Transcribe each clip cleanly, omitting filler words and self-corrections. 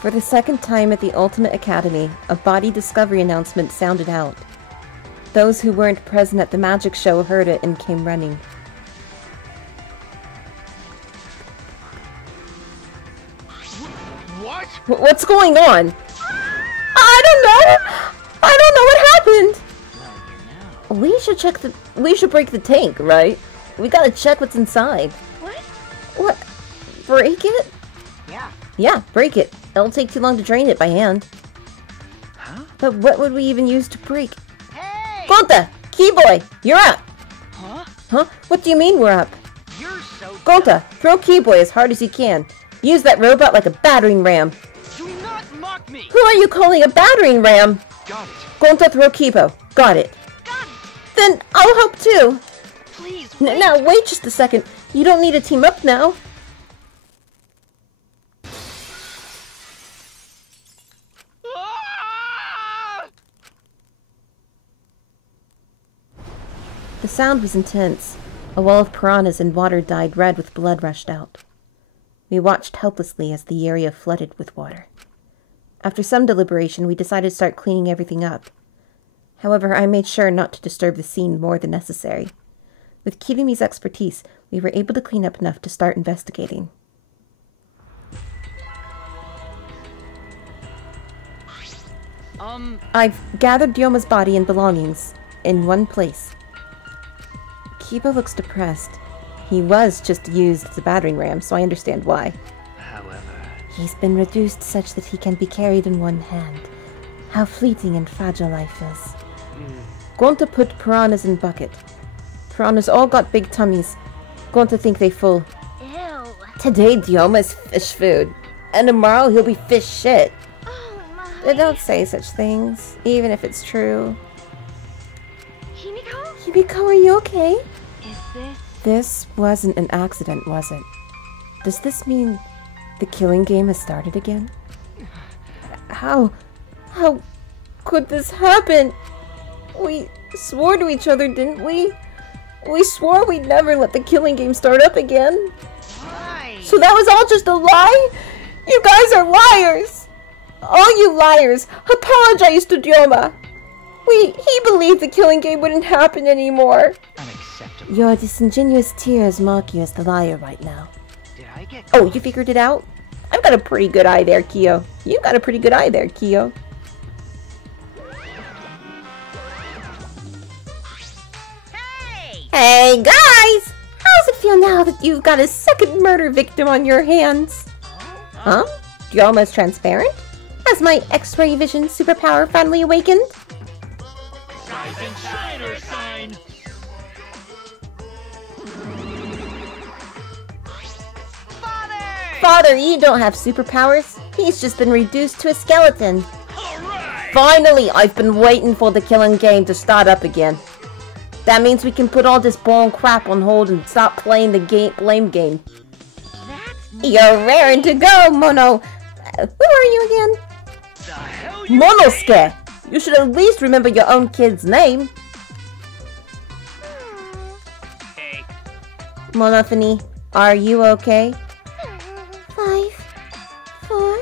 For the second time at the Ultimate Academy, a body discovery announcement sounded out. Those who weren't present at the magic show heard it and came running. What? What's going on? I don't know! I don't know what happened! We should check the... We should break the tank, right? We gotta check what's inside. What? What? Break it? Yeah. Yeah, break it. It'll take too long to drain it by hand. Huh? But what would we even use to break? Hey! Gonta! Keyboy! You're up! Huh? Huh? What do you mean we're up? You're so Gonta! Throw Keyboy as hard as you can. Use that robot like a battering ram. Do not mock me! Who are you calling a battering ram? Got it. Gonta, throw Kibo. Got it. Got it. Then I'll help too. Please, wait. Now, wait just a second. You don't need to team up now. Ah! The sound was intense. A wall of piranhas and water dyed red with blood rushed out. We watched helplessly as the area flooded with water. After some deliberation, we decided to start cleaning everything up. However, I made sure not to disturb the scene more than necessary. With Kirumi's expertise, we were able to clean up enough to start investigating. I've gathered Ryoma's body and belongings in one place. Kiba looks depressed. He was just used as a battering ram, so I understand why. However... He's been reduced such that he can be carried in one hand. How fleeting and fragile life is. Gonta put piranhas in bucket. Piranhas all got big tummies. Gonta think they full. Ew. Today Ryoma's fish food, and tomorrow he'll be fish shit. Oh my. They don't say such things, even if it's true. Himiko? Himiko, are you okay? Is this... This wasn't an accident, was it? Does this mean the killing game has started again? How could this happen? We swore to each other, didn't we? We swore we'd never let the killing game start up again. Why? So that was all just a lie? You guys are liars! All you liars, apologize to Ryoma. He believed the killing game wouldn't happen anymore. Unacceptable. Your disingenuous tears mark you as the liar right now. Did I get... Oh, you figured it out? I've got a pretty good eye there, Kyo. You've got a pretty good eye there, Kyo. Hey! Hey, guys! How's it feel now that you've got a second murder victim on your hands? Huh? Ryoma's transparent? Has my X-ray vision superpower finally awakened? Rise and shine or sign! Father, you don't have superpowers. He's just been reduced to a skeleton. Alright! Finally, I've been waiting for the killing game to start up again. That means we can put all this bull crap on hold and stop playing the blame game. That's... You're raring to go, Mono. Who are you again? The hell you Monosuke! You should at least remember your own kid's name. Hey, Monophony, are you okay? 5, 4...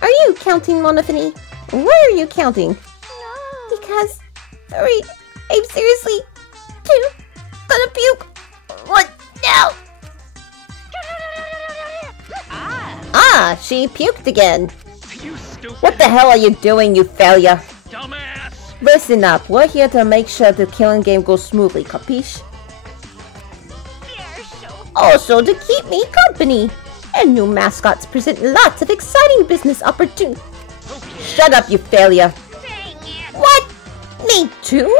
Are you counting, Monophony? Why are you counting? No. Because 3... I'm seriously... 2... Gonna puke... 1... No! Ah, she puked again. you stupid What the hell are you doing, you failure? dumbass! Listen up, we're here to make sure the killing game goes smoothly, capiche? You're so... Also to keep me company. And new mascots present lots of exciting business opportunities. Okay. Shut up, you failure. Dang it. What? Me too?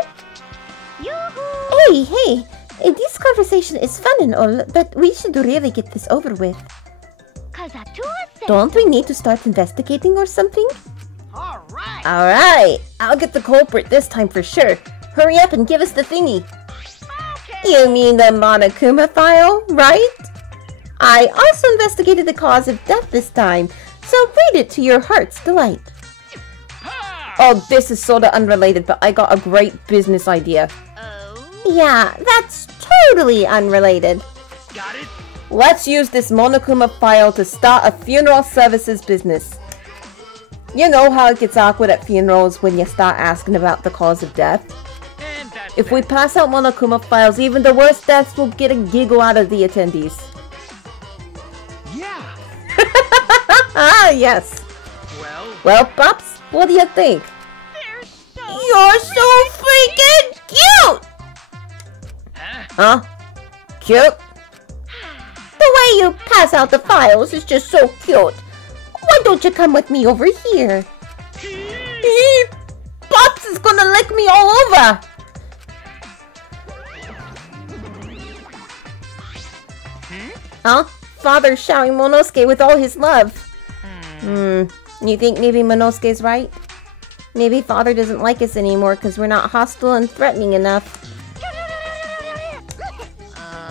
Yoo-hoo. Hey, this conversation is fun and all, but we should really get this over with. Don't we need to start investigating or something? Alright. Alright, I'll get the culprit this time for sure. Hurry up and give us the thingy. Okay. You mean the Monokuma file, right? I also investigated the cause of death this time, so read it to your heart's delight. Ha! Oh, this is sorta unrelated, but I got a great business idea. Oh. Yeah, that's totally unrelated. Got it? Let's use this Monokuma file to start a funeral services business. You know how it gets awkward at funerals when you start asking about the cause of death? And that's If we pass out Monokuma files, even the worst deaths will get a giggle out of the attendees. Yeah. Ah, yes. Well, Pops, what do you think? They're so... You're so freaking cute! Huh? Cute? The way you pass out the files is just so cute. Why don't you come with me over here? Pops is gonna lick me all over! Huh? Father's showering Monosuke with all his love. You think maybe Monosuke's right? Maybe Father doesn't like us anymore because we're not hostile and threatening enough.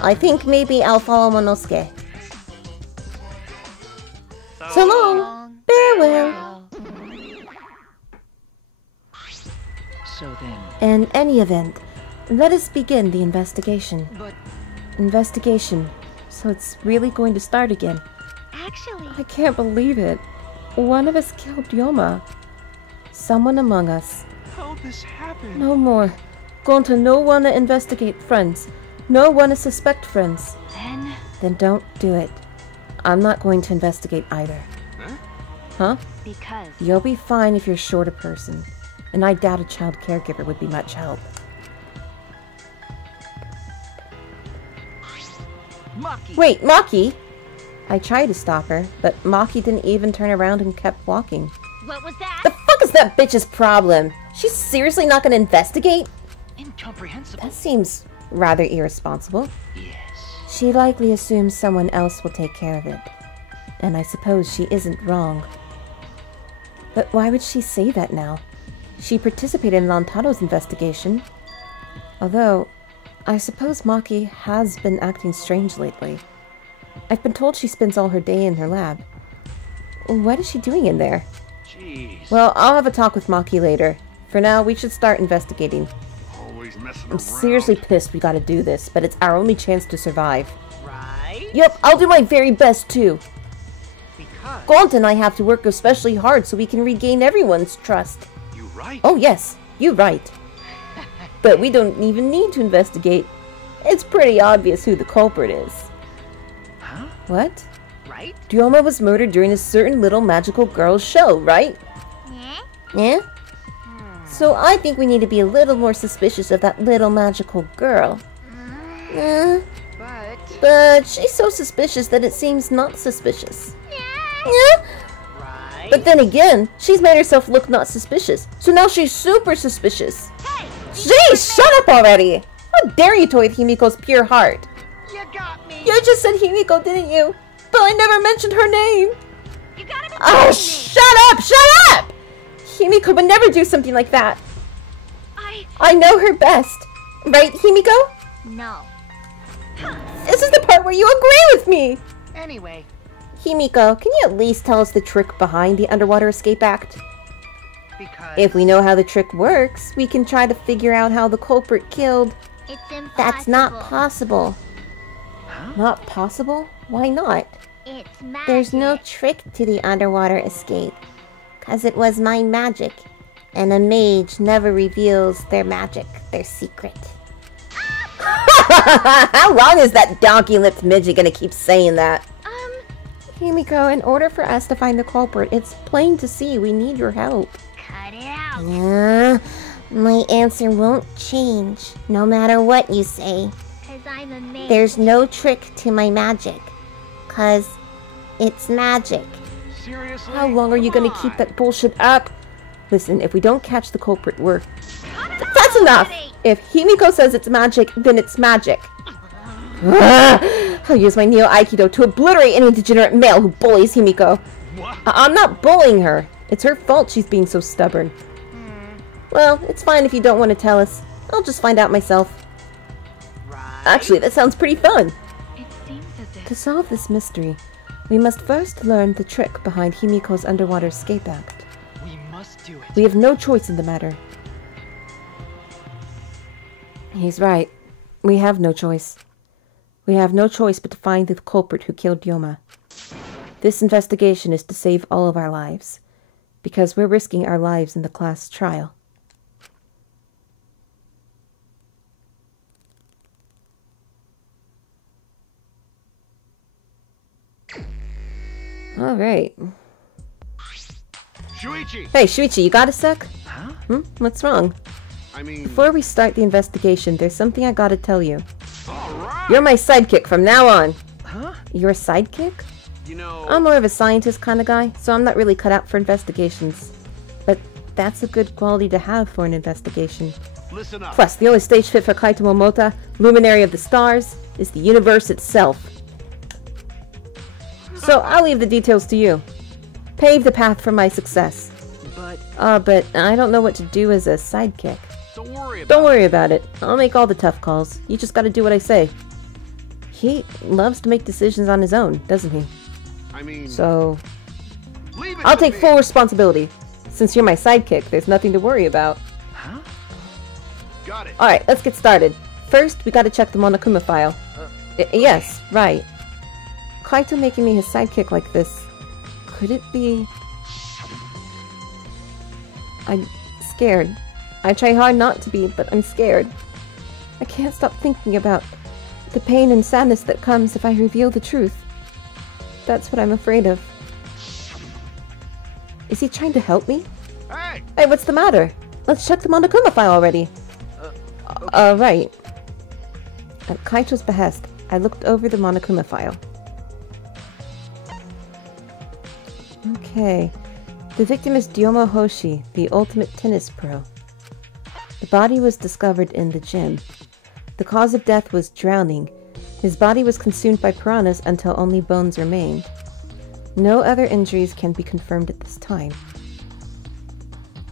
I think maybe I'll follow Monosuke. So long! Farewell! So then. In any event, let us begin the investigation. But Investigation. So it's really going to start again. Actually, I can't believe it. One of us killed Ryoma. Someone among us. how this happened? No more. Going to no one to investigate friends. No one to suspect friends. Then don't do it. I'm not going to investigate either. Huh? because... You'll be fine if you're short a person. And I doubt a child caregiver would be much help. Maki. Wait, Maki! I tried to stop her, but Maki didn't even turn around and kept walking. What was that? The fuck is that bitch's problem? She's seriously not gonna investigate? Incomprehensible. That seems rather irresponsible. Yes. She likely assumes someone else will take care of it. And I suppose she isn't wrong. But why would she say that now? She participated in Lantaro's investigation. Although, I suppose Maki has been acting strange lately. I've been told she spends all her day in her lab. What is she doing in there? Jeez. Well, I'll have a talk with Maki later. For now, we should start investigating. Always messing I'm around. seriously pissed we gotta do this, but it's our only chance to survive. Right? Yep, I'll do my very best too. Because Gaunt and I have to work especially hard so we can regain everyone's trust. You right? Oh yes, you're right. But we don't even need to investigate. It's pretty obvious who the culprit is. Huh? What? Right? Ryoma was murdered during a certain little magical girl's show, right? Yeah? Yeah? So I think we need to be a little more suspicious of that little magical girl. But she's so suspicious that it seems not suspicious. Yeah? Right? But then again, she's made herself look not suspicious. So now she's super suspicious. Hey! Jeez, shut up already! How dare you toy with Himiko's pure heart? You got me! You just said Himiko, didn't you? But I never mentioned her name. You gotta be Oh, kidding me. shut up! Shut up! Himiko would never do something like that. I know her best. Right, Himiko? No. This is the part where you agree with me. Anyway, Himiko, can you at least tell us the trick behind the Underwater Escape Act? because... If we know how the trick works, we can try to figure out how the culprit killed. It's impossible. That's not possible. Huh? Not possible? Why not? It's magic. There's no trick to the underwater escape. 'Cause it was my magic. And a mage never reveals their magic, their secret. How long is that donkey-lipped midget gonna keep saying that? Himiko, in order for us to find the culprit, it's plain to see we need your help. Cut it out. My answer won't change, no matter what you say. 'Cause I'm a mage. There's no trick to my magic. 'Cause it's magic. Seriously? How long are you Come gonna keep on. that bullshit up? Listen, if we don't catch the culprit, that's enough! If Himiko says it's magic, then it's magic. I'll use my Neo Aikido to obliterate any degenerate male who bullies Himiko. What? I'm not bullying her. It's her fault she's being so stubborn. Well, it's fine if you don't want to tell us. I'll just find out myself. Right? Actually, that sounds pretty fun. It seems as if... To solve this mystery, we must first learn the trick behind Himiko's Underwater Escape Act. We must do it. We have no choice in the matter. He's right. We have no choice. We have no choice but to find the culprit who killed Ryoma. This investigation is to save all of our lives, because we're risking our lives in the class trial. Alright. Shuichi! Hey, Shuichi, you got a sec? Huh? What's wrong? I mean... Before we start the investigation, there's something I gotta tell you. Alright! You're my sidekick from now on! Huh? You're a sidekick? You know... I'm more of a scientist kind of guy, so I'm not really cut out for investigations. But that's a good quality to have for an investigation. Listen up. Plus, the only stage fit for Kaito Momota, luminary of the stars, is the universe itself. So I'll leave the details to you. Pave the path for my success. But I don't know what to do as a sidekick. Don't worry about it. I'll make all the tough calls. You just gotta do what I say. He loves to make decisions on his own, doesn't he? I mean... So... leave it I'll to take me. full responsibility. Since you're my sidekick, there's nothing to worry about. Huh? Got it. Alright, let's get started. First, we gotta check the Monokuma file. Yes, right. Kaito making me his sidekick like this. Could it be... I'm scared. I try hard not to be, but I'm scared. I can't stop thinking about the pain and sadness that comes if I reveal the truth. That's what I'm afraid of. Is he trying to help me? Hey! Hey, what's the matter? Let's check the Monokuma file already. Right. At Kaito's behest, I looked over the Monokuma file. Okay. The victim is Ryoma Hoshi, the ultimate tennis pro. The body was discovered in the gym. The cause of death was drowning. His body was consumed by piranhas until only bones remained. No other injuries can be confirmed at this time.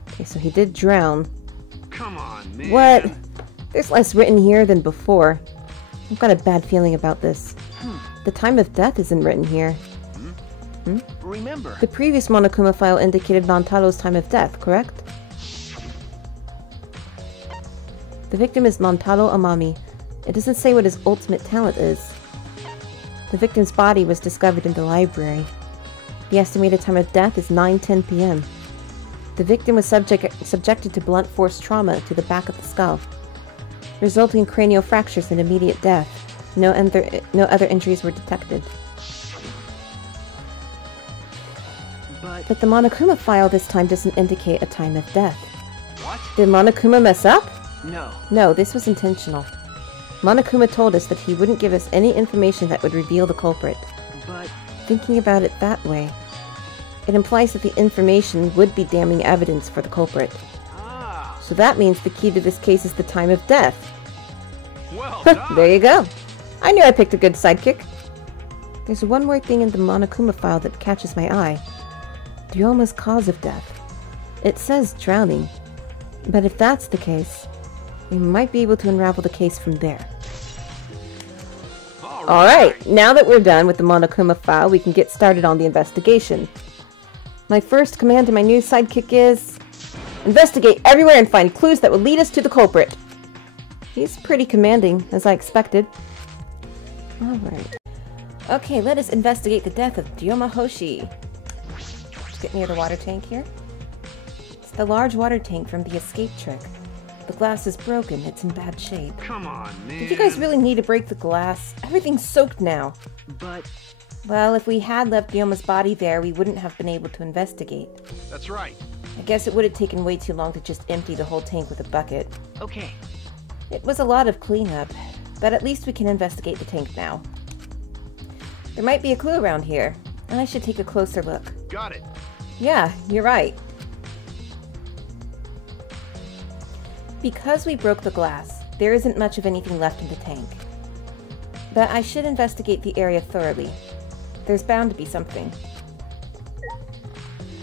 Okay, so he did drown. Come on, man. What? There's less written here than before. I've got a bad feeling about this. The time of death isn't written here. Remember. The previous Monokuma file indicated Montaro's time of death, correct? The victim is Montaro Amami. It doesn't say what his ultimate talent is. The victim's body was discovered in the library. The estimated time of death is 9:10 p.m. The victim was subjected to blunt force trauma to the back of the skull, resulting in cranial fractures and immediate death. No other injuries were detected. But the Monokuma file this time doesn't indicate a time of death. What? Did Monokuma mess up? No. No, this was intentional. Monokuma told us that he wouldn't give us any information that would reveal the culprit. But... Thinking about it that way, it implies that the information would be damning evidence for the culprit. Ah, So that means the key to this case is the time of death. well done. There you go. I knew I picked a good sidekick. There's one more thing in the Monokuma file that catches my eye. Ryoma's cause of death. It says drowning. But if that's the case, we might be able to unravel the case from there. Alright, now that we're done with the Monokuma file, we can get started on the investigation. My first command to my new sidekick is... investigate everywhere and find clues that will lead us to the culprit. He's pretty commanding, as I expected. Alright. Okay, let us investigate the death of Ryoma Hoshi. Just get near the water tank here. It's the large water tank from the escape trick. The glass is broken, it's in bad shape. Come on, man. Did you guys really need to break the glass? Everything's soaked now. But... Well, if we had left Ryoma's body there, we wouldn't have been able to investigate. That's right. I guess it would have taken way too long to just empty the whole tank with a bucket. Okay. It was a lot of cleanup, but at least we can investigate the tank now. There might be a clue around here. I should take a closer look. Got it. Yeah, you're right. Because we broke the glass, there isn't much of anything left in the tank. But I should investigate the area thoroughly. There's bound to be something.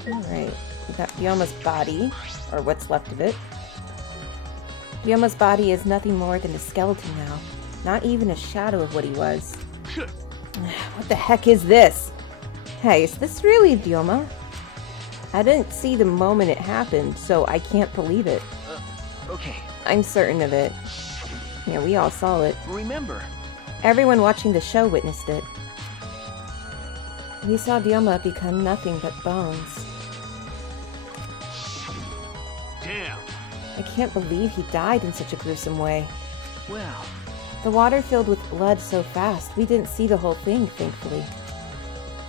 Alright, we got Ryoma's body, or what's left of it. Ryoma's body is nothing more than a skeleton now. Not even a shadow of what he was. What the heck is this? Hey, is this really Ryoma? I didn't see the moment it happened, so I can't believe it. Okay. I'm certain of it. Yeah, we all saw it. Remember. Everyone watching the show witnessed it. We saw Dilma become nothing but bones. Damn. I can't believe he died in such a gruesome way. Well, The water filled with blood so fast, we didn't see the whole thing, thankfully.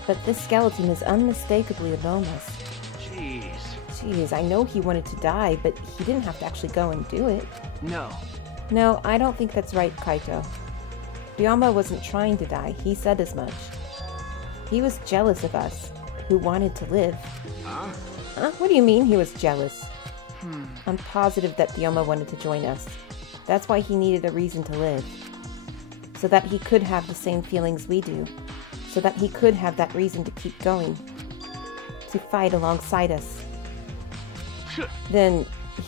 But this skeleton is unmistakably Adoma's. jeez. Jeez, I know he wanted to die, but he didn't have to actually go and do it. No. No, I don't think that's right, Kaito. Ryoma wasn't trying to die, he said as much. He was jealous of us, who wanted to live. Huh? Huh? What do you mean he was jealous? I'm positive that Ryoma wanted to join us. That's why he needed a reason to live. So that he could have the same feelings we do. So that he could have that reason to keep going. To fight alongside us. Then,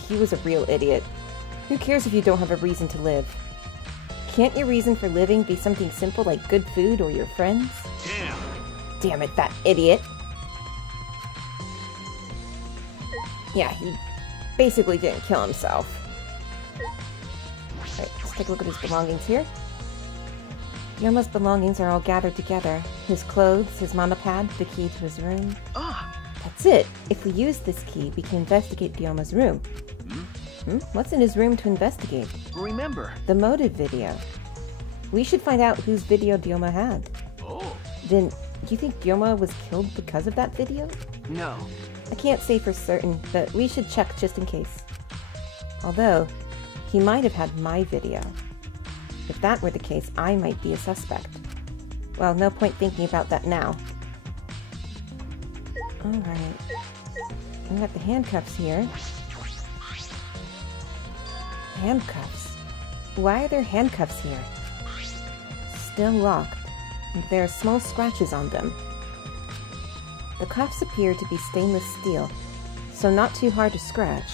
he was a real idiot. Who cares if you don't have a reason to live? Can't your reason for living be something simple like good food or your friends? Damn. Damn it, that idiot. Yeah, he basically didn't kill himself. Alright, let's take a look at his belongings here. Yoma's belongings are all gathered together. His clothes, his mama pad, the key to his room. Ah, That's it. If we use this key, we can investigate Dioma's room. What's in his room to investigate? remember. The motive video. We should find out whose video Dioma had. Oh. Then, do you think Dioma was killed because of that video? No. I can't say for certain, but we should check just in case. Although, he might have had my video. If that were the case, I might be a suspect. Well, no point thinking about that now. Alright. We got the handcuffs here. Handcuffs? Why are there handcuffs here? Still locked, and there are small scratches on them. The cuffs appear to be stainless steel, so not too hard to scratch.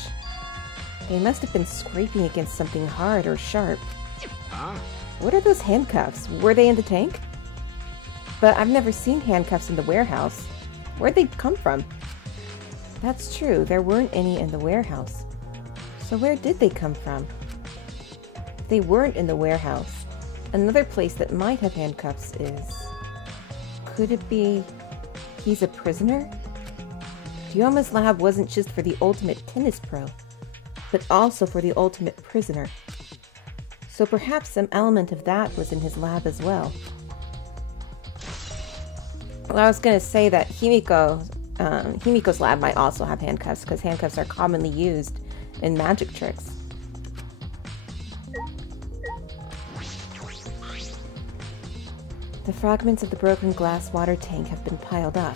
They must have been scraping against something hard or sharp. Huh? What are those handcuffs? Were they in the tank? But I've never seen handcuffs in the warehouse. Where'd they come from? That's true, there weren't any in the warehouse. So where did they come from? If they weren't in the warehouse, another place that might have handcuffs is... Could it be... he's a prisoner? Dioma's lab wasn't just for the ultimate tennis pro, but also for the ultimate prisoner. So perhaps some element of that was in his lab as well. Well, I was gonna say that Himiko's lab might also have handcuffs, because handcuffs are commonly used in magic tricks. The fragments of the broken glass water tank have been piled up.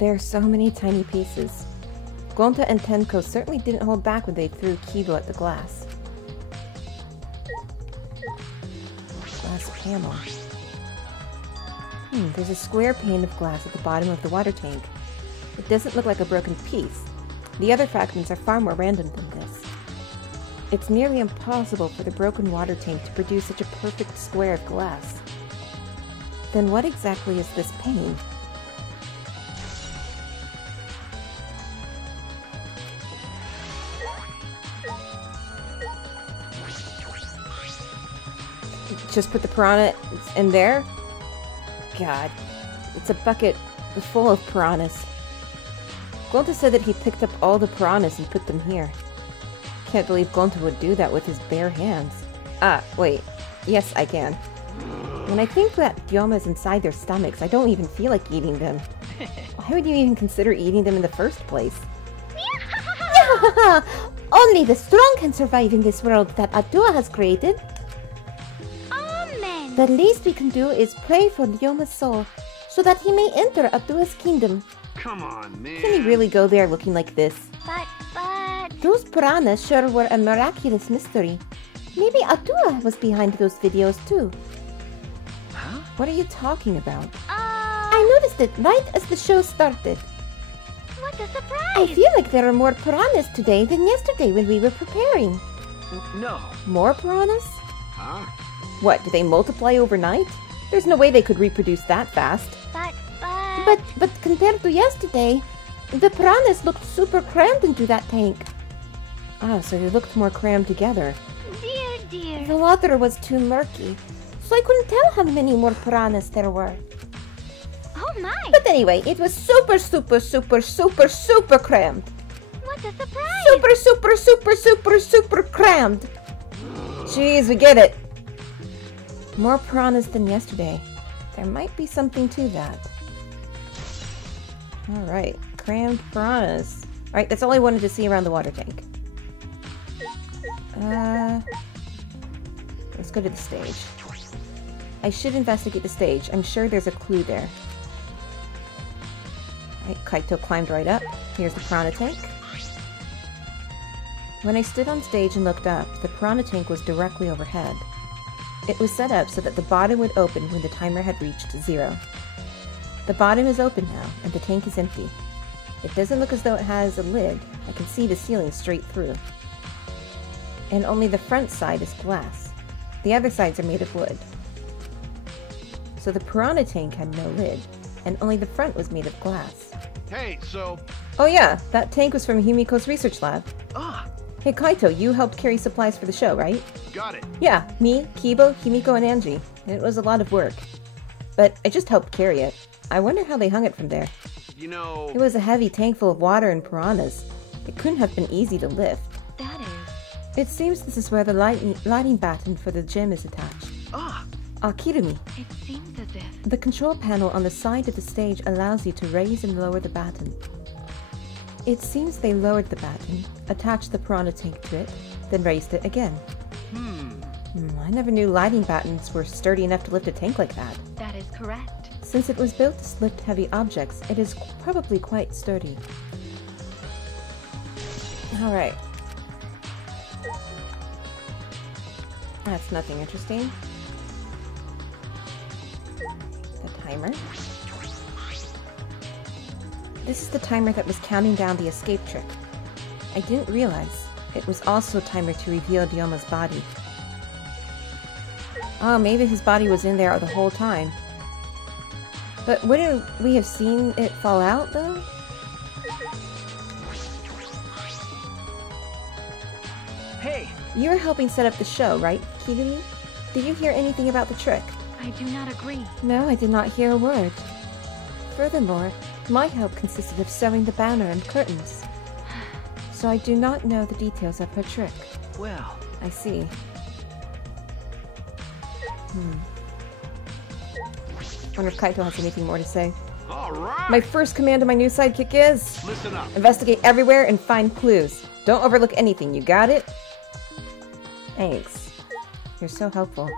There are so many tiny pieces. Gonta and Tenko certainly didn't hold back when they threw Kibo at the glass. Glass panel. There's a square pane of glass at the bottom of the water tank. It doesn't look like a broken piece. The other fragments are far more random than this. It's nearly impossible for the broken water tank to produce such a perfect square of glass. Then what exactly is this pane? Just put the piranha in there? God, it's a bucket full of piranhas. Gonta said that he picked up all the piranhas and put them here. Can't believe Gonta would do that with his bare hands. Ah, wait. Yes, I can. When I think that Dioma's inside their stomachs, I don't even feel like eating them. Why would you even consider eating them in the first place? Only the strong can survive in this world that Adua has created. Amen. The least we can do is pray for Dioma's soul, so that he may enter Adua's kingdom. Come on, man. Can he really go there looking like this? But... Those piranhas sure were a miraculous mystery. Maybe Adua was behind those videos too. Huh? What are you talking about? I noticed it right as the show started. What a surprise! I feel like there are more piranhas today than yesterday when we were preparing. No. More piranhas? Huh? What, do they multiply overnight? There's no way they could reproduce that fast. But compared to yesterday, the piranhas looked super crammed into that tank. Ah, so they looked more crammed together. Dear, dear. The water was too murky, so I couldn't tell how many more piranhas there were. Oh my! But anyway, it was super, super, super, super, super crammed. What a surprise! Super, super, super, super, super crammed. Jeez, we get it. More piranhas than yesterday. There might be something to that. Alright, crammed piranhas. Alright, that's all I wanted to see around the water tank. Let's go to the stage. I should investigate the stage. I'm sure there's a clue there. Alright, Kaito climbed right up. Here's the Piranha Tank. When I stood on stage and looked up, the Piranha Tank was directly overhead. It was set up so that the bottom would open when the timer had reached 0. The bottom is open now, and the tank is empty. It doesn't look as though it has a lid. I can see the ceiling straight through. And only the front side is glass. The other sides are made of wood. So the Piranha Tank had no lid, and only the front was made of glass. Hey, so... Oh yeah, that tank was from Himiko's research lab. Ah, Hey Kaito, you helped carry supplies for the show, right? got it. Yeah, me, Kibo, Himiko, and Angie. It was a lot of work. But I just helped carry it. I wonder how they hung it from there. You know... It was a heavy tank full of water and piranhas. It couldn't have been easy to lift. That is... It seems this is where the lighting batten for the gym is attached. ah, Kirumi. It seems as if... The control panel on the side of the stage allows you to raise and lower the batten. It seems they lowered the batten, attached the piranha tank to it, then raised it again. I never knew lighting battens were sturdy enough to lift a tank like that. That is correct. Since it was built to lift heavy objects, it is probably quite sturdy. Alright. That's nothing interesting. The timer. This is the timer that was counting down the escape trick. I didn't realize it was also a timer to reveal Ryoma's body. Oh, maybe his body was in there the whole time. But wouldn't we have seen it fall out, though? hey, You were helping set up the show, right, Kirumi? Did you hear anything about the trick? I do not agree. No, I did not hear a word. Furthermore, my help consisted of sewing the banner and curtains. So I do not know the details of her trick. well, I see. Wonder if Kaito has anything more to say. All right. My first command to my new sidekick is... Listen up. investigate everywhere and find clues. Don't overlook anything, you got it? Thanks. You're so helpful.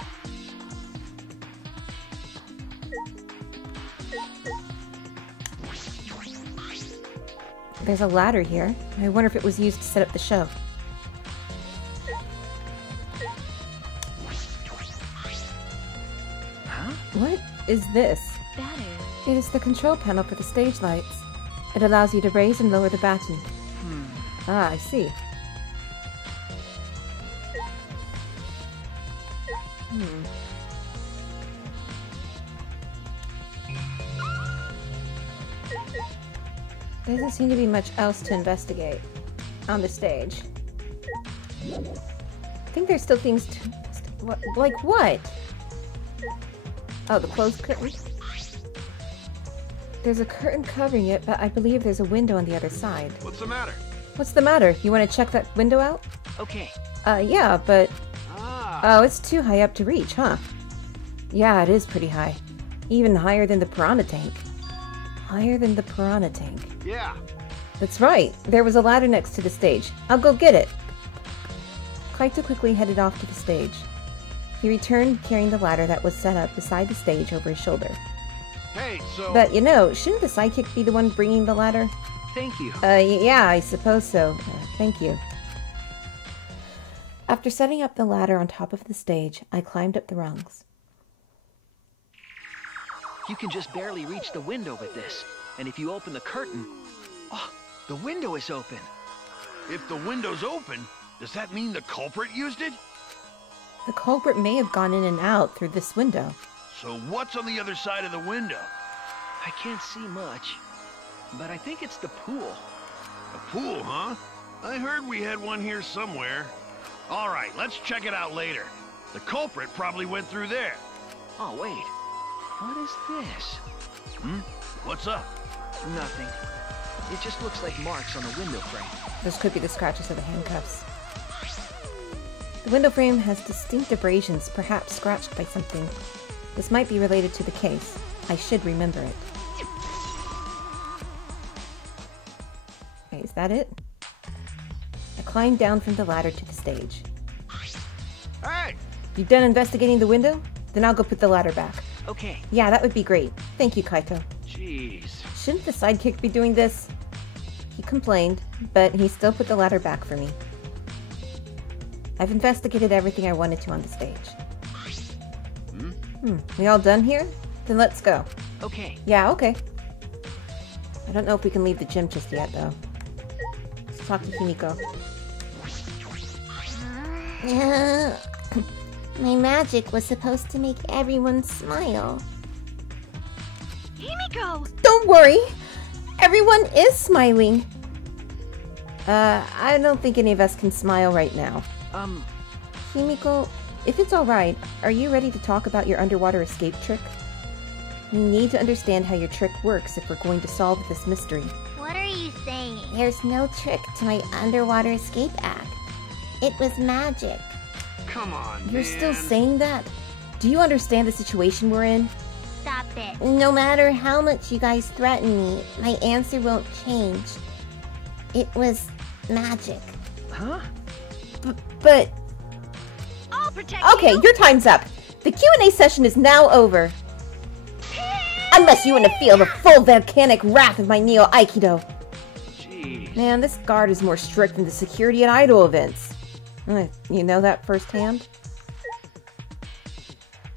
There's a ladder here. I wonder if it was used to set up the show. huh? What is this? That is... It is the control panel for the stage lights. It allows you to raise and lower the batten. Ah, I see. There doesn't seem to be much else to investigate on the stage. I think there's still things to investigate. What, like what? Oh, the closed curtain? There's a curtain covering it, but I believe there's a window on the other side. What's the matter? What's the matter? You want to check that window out? Okay, Yeah, but... Ah. Oh, it's too high up to reach, huh? Yeah, it is pretty high. Even higher than the Piranha Tank. Higher than the Piranha Tank. Yeah. That's right. There was a ladder next to the stage. I'll go get it. Kaito quickly headed off to the stage. He returned carrying the ladder that was set up beside the stage over his shoulder. Hey, so... But, you know, shouldn't the sidekick be the one bringing the ladder? thank you. Yeah, I suppose so. Thank you. After setting up the ladder on top of the stage, I climbed up the rungs. You can just barely reach the window with this. And if you open the curtain... Oh, the window is open. If the window's open, does that mean the culprit used it? The culprit may have gone in and out through this window. So what's on the other side of the window? I can't see much. But I think it's the pool. A pool, huh? I heard we had one here somewhere. All right, let's check it out later. The culprit probably went through there. Oh, wait. What is this? Hmm? What's up? Nothing. It just looks like marks on the window frame. Those could be the scratches of the handcuffs. The window frame has distinct abrasions, perhaps scratched by something. This might be related to the case. I should remember it. Okay, is that it? I climbed down from the ladder to the stage. Hey! You done investigating the window? Then I'll go put the ladder back. Okay. Yeah, that would be great. Thank you, Kaito. Jeez. Shouldn't the sidekick be doing this? He complained, but he still put the ladder back for me. I've investigated everything I wanted to on the stage. We all done here? Then let's go. Okay. Yeah, okay. I don't know if we can leave the gym just yet, though. Let's talk to Himiko. My magic was supposed to make everyone smile. Himiko! Don't worry! Everyone is smiling! I don't think any of us can smile right now. Himiko, if it's alright, are you ready to talk about your underwater escape trick? We need to understand how your trick works if we're going to solve this mystery. What are you saying? There's no trick to my underwater escape act. It was magic. Come on, You're man. still saying that? Do you understand the situation we're in? Stop it. No matter how much you guys threaten me, my answer won't change. It was magic. Huh? But... I'll protect Okay, you! your time's up. The Q&A session is now over. Unless you want to feel the full volcanic wrath of my Neo Aikido. Jeez. Man, this guard is more strict than the security at idol events. You know that firsthand?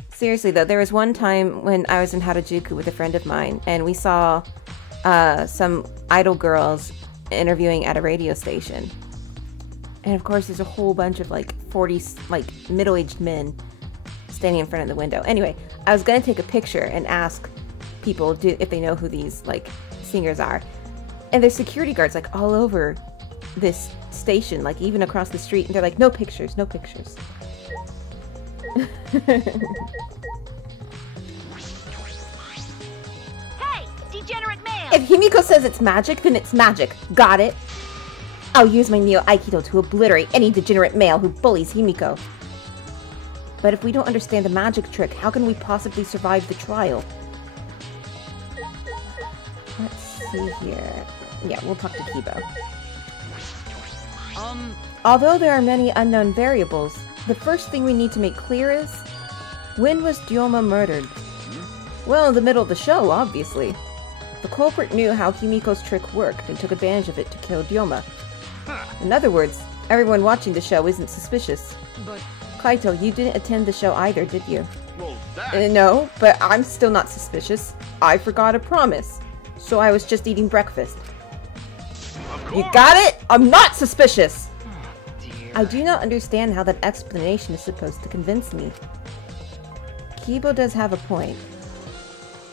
Seriously though, there was one time when I was in Harajuku with a friend of mine, and we saw some idol girls interviewing at a radio station. And of course there's a whole bunch of like 40, like middle-aged men standing in front of the window. Anyway, I was gonna take a picture and ask people if they know who these like singers are. And there's security guards like all over this station, like even across the street, and they're like, no pictures, no pictures. Hey, degenerate male! If Himiko says it's magic, then it's magic. Got it? I'll use my Neo Aikido to obliterate any degenerate male who bullies Himiko. But if we don't understand the magic trick, how can we possibly survive the trial? Let's see here. Yeah, we'll talk to Kibo. Although there are many unknown variables, the first thing we need to make clear is, when was Dilma murdered? Well, in the middle of the show, obviously. The culprit knew how Himiko's trick worked and took advantage of it to kill Dilma. In other words, everyone watching the show isn't suspicious. But... Kaito, you didn't attend the show either, did you? Well, that... No, but I'm still not suspicious. I forgot a promise. So I was just eating breakfast. Of course. You got it? I'm not suspicious! Dear. I do not understand how that explanation is supposed to convince me. Kibo does have a point.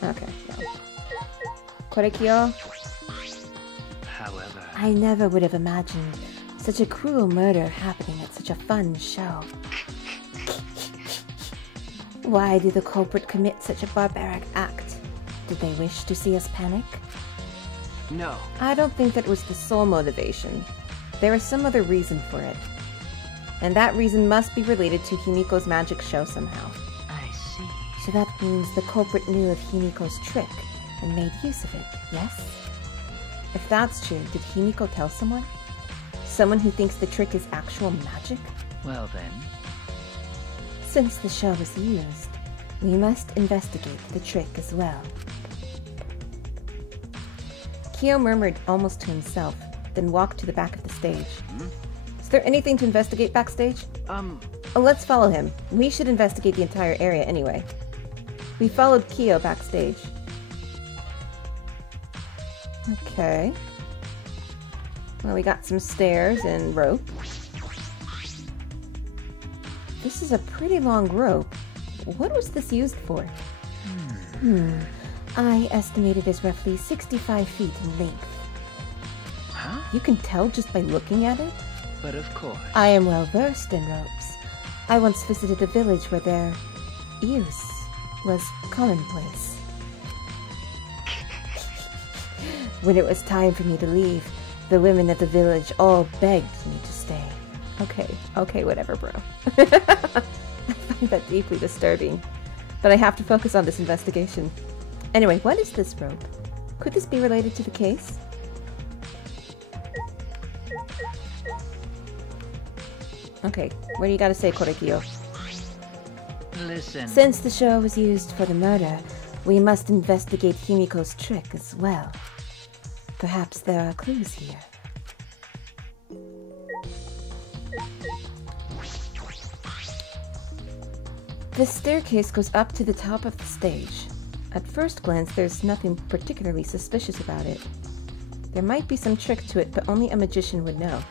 Okay, no. Korekyo? However... I never would have imagined such a cruel murder happening at such a fun show. Why did the culprit commit such a barbaric act? Did they wish to see us panic? No. I don't think that was the sole motivation. There is some other reason for it. And that reason must be related to Himiko's magic show somehow. I see. So that means the culprit knew of Himiko's trick and made use of it, yes? If that's true, did Himiko tell someone? Someone who thinks the trick is actual magic? Well then... Since the show was used, we must investigate the trick as well. Kyo murmured almost to himself, then walked to the back of the stage. Is there anything to investigate backstage? Let's follow him. We should investigate the entire area anyway. We followed Kyo backstage. Okay. Well, we got some stairs and rope. This is a pretty long rope. What was this used for? I estimate it is roughly 65 feet in length. Huh? You can tell just by looking at it? But of course... I am well versed in ropes. I once visited a village where their use was commonplace. When it was time for me to leave, the women of the village all begged me to stay. Okay, whatever, bro. I find that deeply disturbing. But I have to focus on this investigation. Anyway, what is this rope? Could this be related to the case? Okay, what do you gotta say, Korekiyo? Listen. Since the show was used for the murder, we must investigate Himiko's trick as well. Perhaps there are clues here. The staircase goes up to the top of the stage. At first glance, there's nothing particularly suspicious about it. There might be some trick to it, but only a magician would know.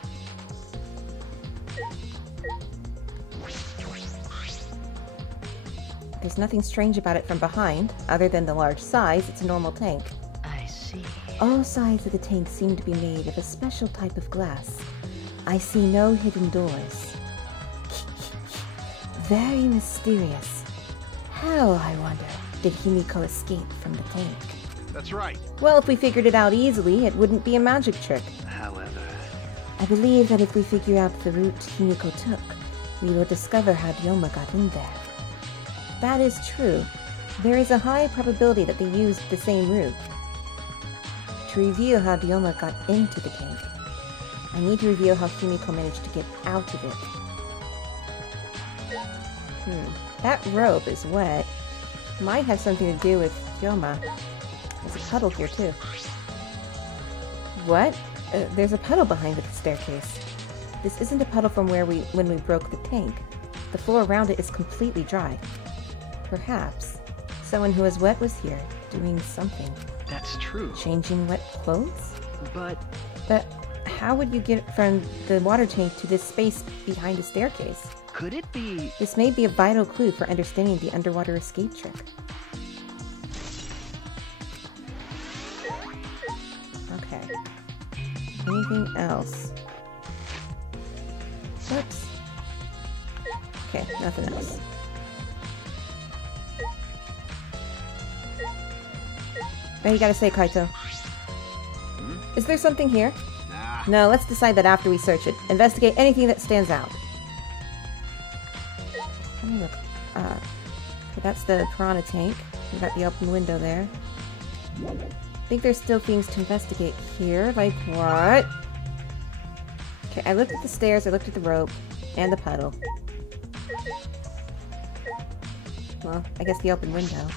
There's nothing strange about it from behind. Other than the large size, it's a normal tank. I see. All sides of the tank seem to be made of a special type of glass. I see no hidden doors. Very mysterious. How, I wonder, did Himiko escape from the tank? That's right. Well, if we figured it out easily, it wouldn't be a magic trick. However... I believe that if we figure out the route Himiko took, we will discover how Ryoma got in there. That is true. There is a high probability that they used the same route. To reveal how Ryoma got into the tank, I need to reveal how Himiko managed to get out of it. That rope is wet. Might have something to do with Ryoma. There's a puddle here too. What? There's a puddle behind the staircase. This isn't a puddle from when we broke the tank. The floor around it is completely dry. Perhaps someone who was wet was here, doing something. That's true. Changing wet clothes? But How would you get from the water tank to this space behind the staircase? could it be... This may be a vital clue for understanding the underwater escape trick. Okay. Anything else? Oops. Okay, nothing else. What you gotta say, Kaito? Is there something here? Nah. No, let's decide that after we search it. Investigate anything that stands out. Let me look. Okay, that's the Piranha Tank. We got the open window there. I think there's still things to investigate here. Like what? Okay, I looked at the stairs, I looked at the rope, and the puddle. Well, I guess the open window.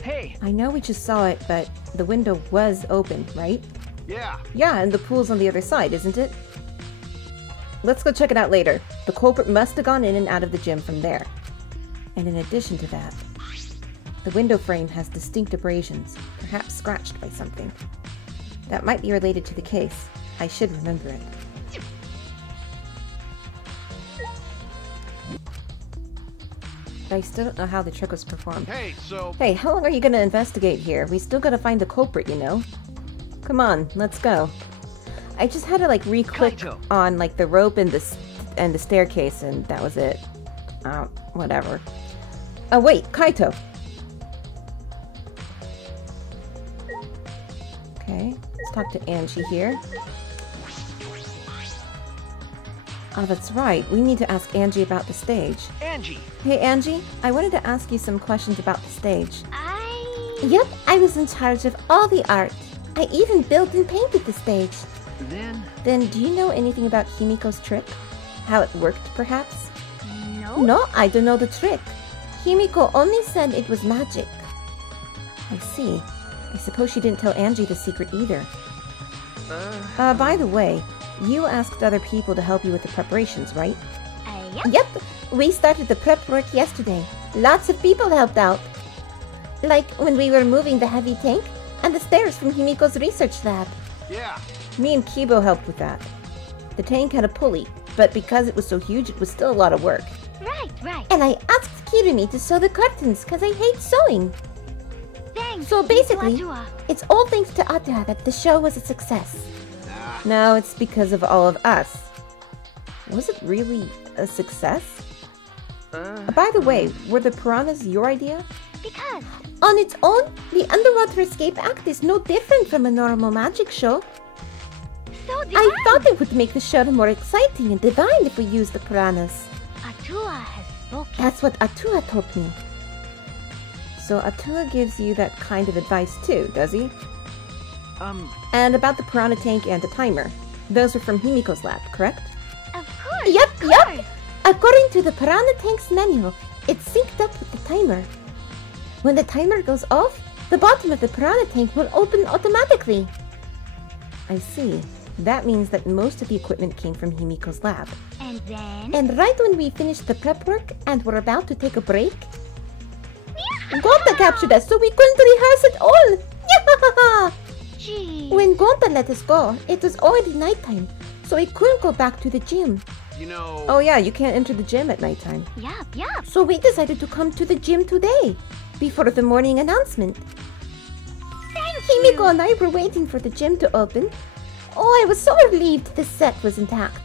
Hey! I know we just saw it, but the window was open, right? Yeah. Yeah, and the pool's on the other side, isn't it? Let's go check it out later. The culprit must have gone in and out of the gym from there. And in addition to that, the window frame has distinct abrasions, perhaps scratched by something. That might be related to the case. I should remember it. But I still don't know how the trick was performed. Hey, so... Hey, how long are you gonna investigate here? We still gotta find the culprit, you know? Come on, let's go. I just had to like re-click Kaito. on like the rope and the staircase, and that was it. Whatever. Oh wait, Kaito. Okay, let's talk to Angie here. Oh, that's right. We need to ask Angie about the stage. Angie! Hey, Angie, I wanted to ask you some questions about the stage. Yep, I was in charge of all the art. I even built and painted the stage. Then, do you know anything about Himiko's trick? How it worked, perhaps? No, I don't know the trick. Himiko only said it was magic. I see. I suppose she didn't tell Angie the secret either. By the way, you asked other people to help you with the preparations, right? Yep, we started the prep work yesterday. Lots of people helped out. Like when we were moving the heavy tank and the stairs from Himiko's research lab. Yeah. Me and Kibo helped with that. The tank had a pulley, but because it was so huge, it was still a lot of work. Right. And I asked Kirumi to sew the curtains because I hate sewing. Thanks. So basically, Atua. it's all thanks to Atua that the show was a success. No, it's because of all of us. Was it really a success? By the way, were the piranhas your idea? Because on its own, the Underwater Escape Act is no different from a normal magic show. So I thought it would make the show more exciting and divine if we used the piranhas. Atua has spoken. That's what Atua told me. So Atua gives you that kind of advice too, does he? And about the Piranha Tank and the timer. Those were from Himiko's lab, correct? Of course. Yep, of yep. course. According to the Piranha Tank's manual, it's synced up with the timer. When the timer goes off, the bottom of the Piranha Tank will open automatically. I see. That means that most of the equipment came from Himiko's lab. And then. And right when we finished the prep work and were about to take a break, Gonta captured us so we couldn't rehearse at all. Yahaha! Gee. When Gonta let us go, it was already nighttime, so we couldn't go back to the gym. You know... Oh yeah, you can't enter the gym at nighttime. Yup. So we decided to come to the gym today, before the morning announcement. Himiko and I were waiting for the gym to open. Oh, I was so relieved the set was intact.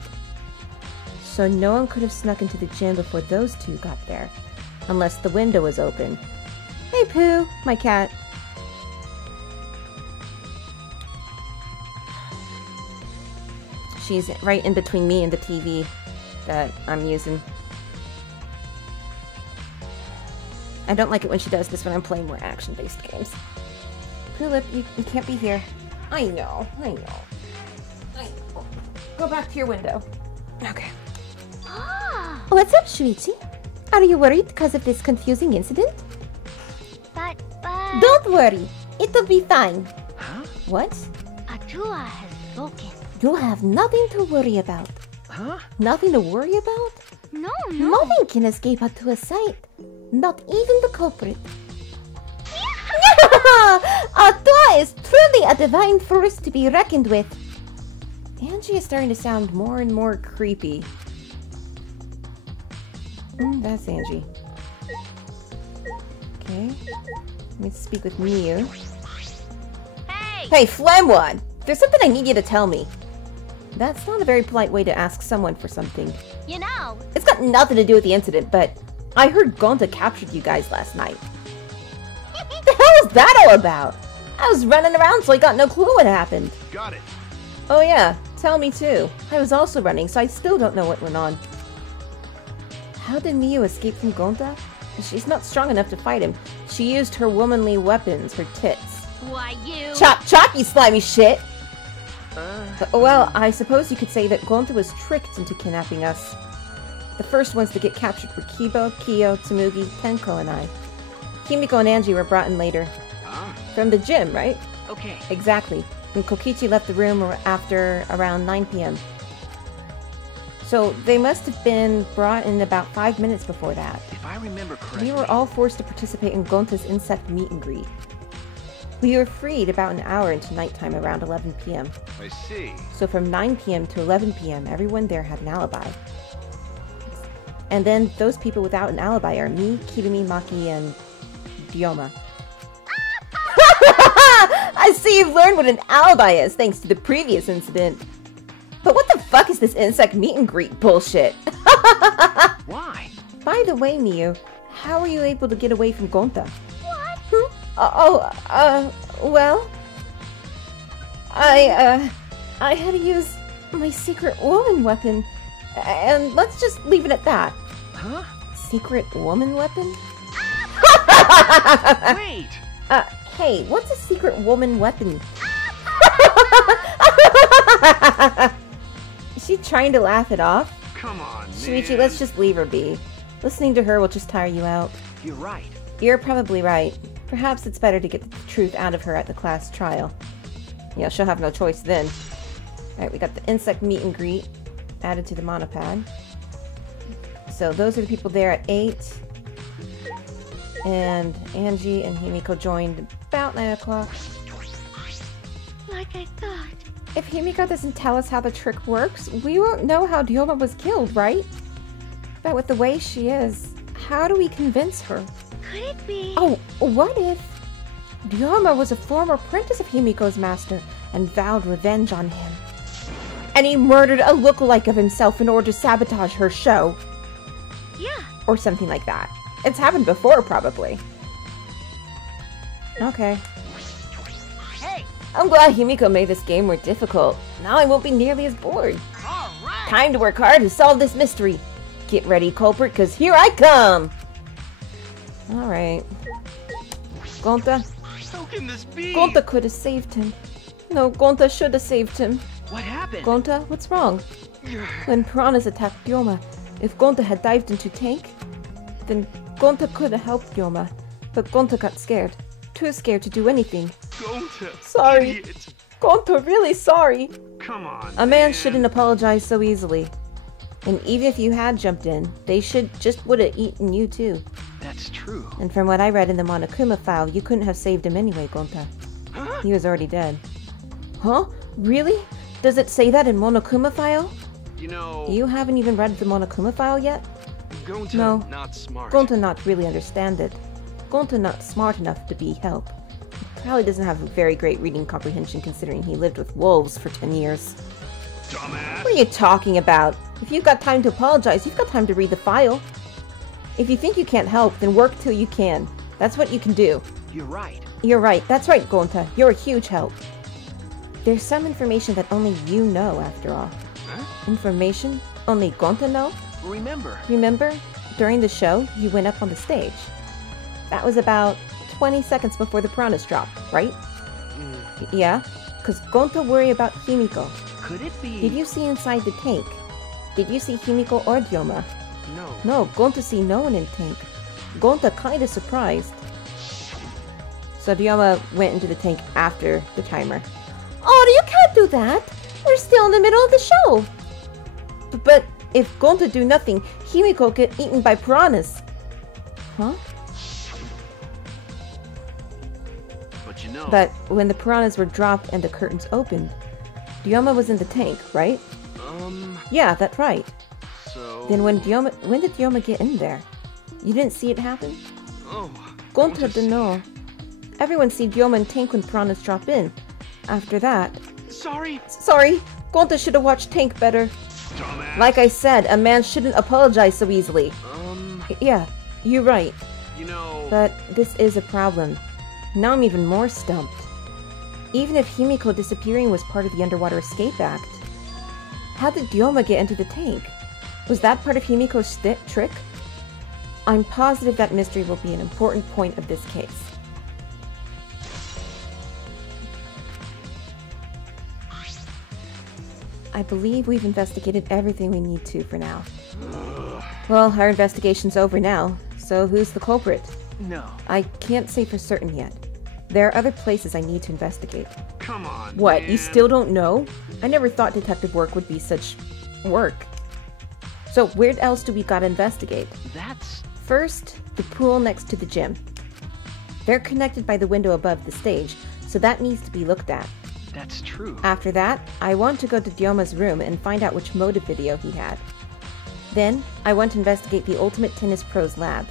So no one could have snuck into the gym before those two got there. Unless the window was open. Hey Pooh, my cat. She's right in between me and the TV that I'm using. I don't like it when she does this when I'm playing more action-based games. Tulip, you can't be here. I know. Go back to your window. Okay. Ah, What's up, Shuichi? Are you worried because of this confusing incident? but. Don't worry, it'll be fine. Huh? What? Atua has spoken. You have nothing to worry about. Huh? Nothing to worry about? No. Nothing can escape Atua's sight. Not even the culprit. Atua is truly a divine force to be reckoned with. Angie is starting to sound more and more creepy. That's Angie. Okay. Let me speak with Miu. Hey! Hey, Flamwad! There's something I need you to tell me. That's not a very polite way to ask someone for something. You know. It's got nothing to do with the incident, but I heard Gonta captured you guys last night. What the hell is that all about? I was running around, so I got no clue what happened. Got it. Oh yeah, tell me too. I was also running, so I still don't know what went on. How did Miu escape from Gonta? She's not strong enough to fight him. She used her womanly weapons, her tits. Why, you. Chop chop, you slimy shit! Well, I suppose you could say that Gonta was tricked into kidnapping us. The first ones to get captured were Kibo, Kyo, Tsumugi, Tenko, and I. Himiko and Angie were brought in later. Ah. From the gym, right? Okay. Exactly. And Kokichi left the room after around 9 p.m. So they must have been brought in about 5 minutes before that. If I remember correctly. We were all forced to participate in Gonta's insect meet and greet. We were freed about an hour into nighttime around 11 p.m. I see. So from 9 p.m. to 11 p.m., everyone there had an alibi. And then those people without an alibi are me, Kirumi, Maki, and Ryoma. I see you've learned what an alibi is, thanks to the previous incident. But what the fuck is this insect meet and greet bullshit? Why? By the way, Miu, how were you able to get away from Gonta? Well, I had to use my secret woman weapon, and let's just leave it at that. Huh? Secret woman weapon? Wait! Hey, what's a secret woman weapon? Is she trying to laugh it off? Come on, man. Shuichi, let's just leave her be. Listening to her will just tire you out. You're right. You're probably right. Perhaps it's better to get the truth out of her at the class trial. Yeah, she'll have no choice then. Alright, we got the insect meet and greet added to the monopad. So those are the people there at 8. And Angie and Himiko joined about 9 o'clock. Like I thought. If Himiko doesn't tell us how the trick works, we won't know how Dilma was killed, right? But with the way she is, how do we convince her? Could it be? Oh, what if Ryoma was a former apprentice of Himiko's master and vowed revenge on him? And he murdered a lookalike of himself in order to sabotage her show. Yeah, Or something like that. It's happened before, probably. Okay. Hey! I'm glad Himiko made this game more difficult. Now I won't be nearly as bored. All right! Time to work hard to solve this mystery. Get ready, culprit, because here I come! Alright. Gonta? How can this be? Gonta could have saved him. No, Gonta should have saved him. What happened? Gonta, what's wrong? When piranhas attacked Ryoma, if Gonta had dived into tank, then Gonta could have helped Ryoma. But Gonta got scared. Too scared to do anything. Gonta, Sorry. idiot. Gonta, really sorry. Come on, A man shouldn't apologize so easily. And even if you had jumped in, they would have eaten you too. That's true. And from what I read in the Monokuma file, you couldn't have saved him anyway, Gonta. Huh? He was already dead. Huh? Really? Does it say that in Monokuma file? You know, You haven't even read the Monokuma file yet? Gonta No. not smart. Gonta not really understand it. Gonta not smart enough to be help. He probably doesn't have a very great reading comprehension considering he lived with wolves for 10 years. Dumbass. What are you talking about? If you've got time to apologize, you've got time to read the file. If you think you can't help, then work till you can. That's what you can do. You're right. You're right. That's right, Gonta. You're a huge help. There's some information that only you know, after all. Huh? Information only Gonta know? Remember, Remember, during the show, you went up on the stage. That was about 20 seconds before the piranhas dropped, right? Yeah? Because Gonta worry about Himiko. could it be? Did you see inside the tank? Did you see Himiko or Ryoma? No. No, Gonta see no one in tank. Gonta kinda surprised. So Ryoma went into the tank after the timer. Oh, you can't do that. We're still in the middle of the show. But if Gonta do nothing, Himiko get eaten by piranhas. Huh? But you know. But when the piranhas were dropped and the curtains opened, Ryoma was in the tank, right? Yeah, that's right. So. Then when did Ryoma get in there? You didn't see it happen? Oh. Gonta Gonta didn't know. Everyone see Ryoma in tank when piranhas drop in. After that... Sorry. Sorry, Gonta should have watched tank better. Dumbass. Like I said, a man shouldn't apologize so easily. Yeah, you're right. You know. But this is a problem. Now I'm even more stumped. Even if Himiko disappearing was part of the Underwater Escape Act, how did Ryoma get into the tank? Was that part of Himiko's trick? I'm positive that mystery will be an important point of this case. I believe we've investigated everything we need to for now. Well, our investigation's over now, so who's the culprit? No. I can't say for certain yet. There are other places I need to investigate. Come on. What, man. you still don't know? I never thought detective work would be such work. So where else do we gotta investigate? That's... First, the pool next to the gym. They're connected by the window above the stage, so that needs to be looked at. That's true. After that, I want to go to Ryoma's room and find out which motive video he had. Then, I want to investigate the Ultimate Tennis Pro's lab.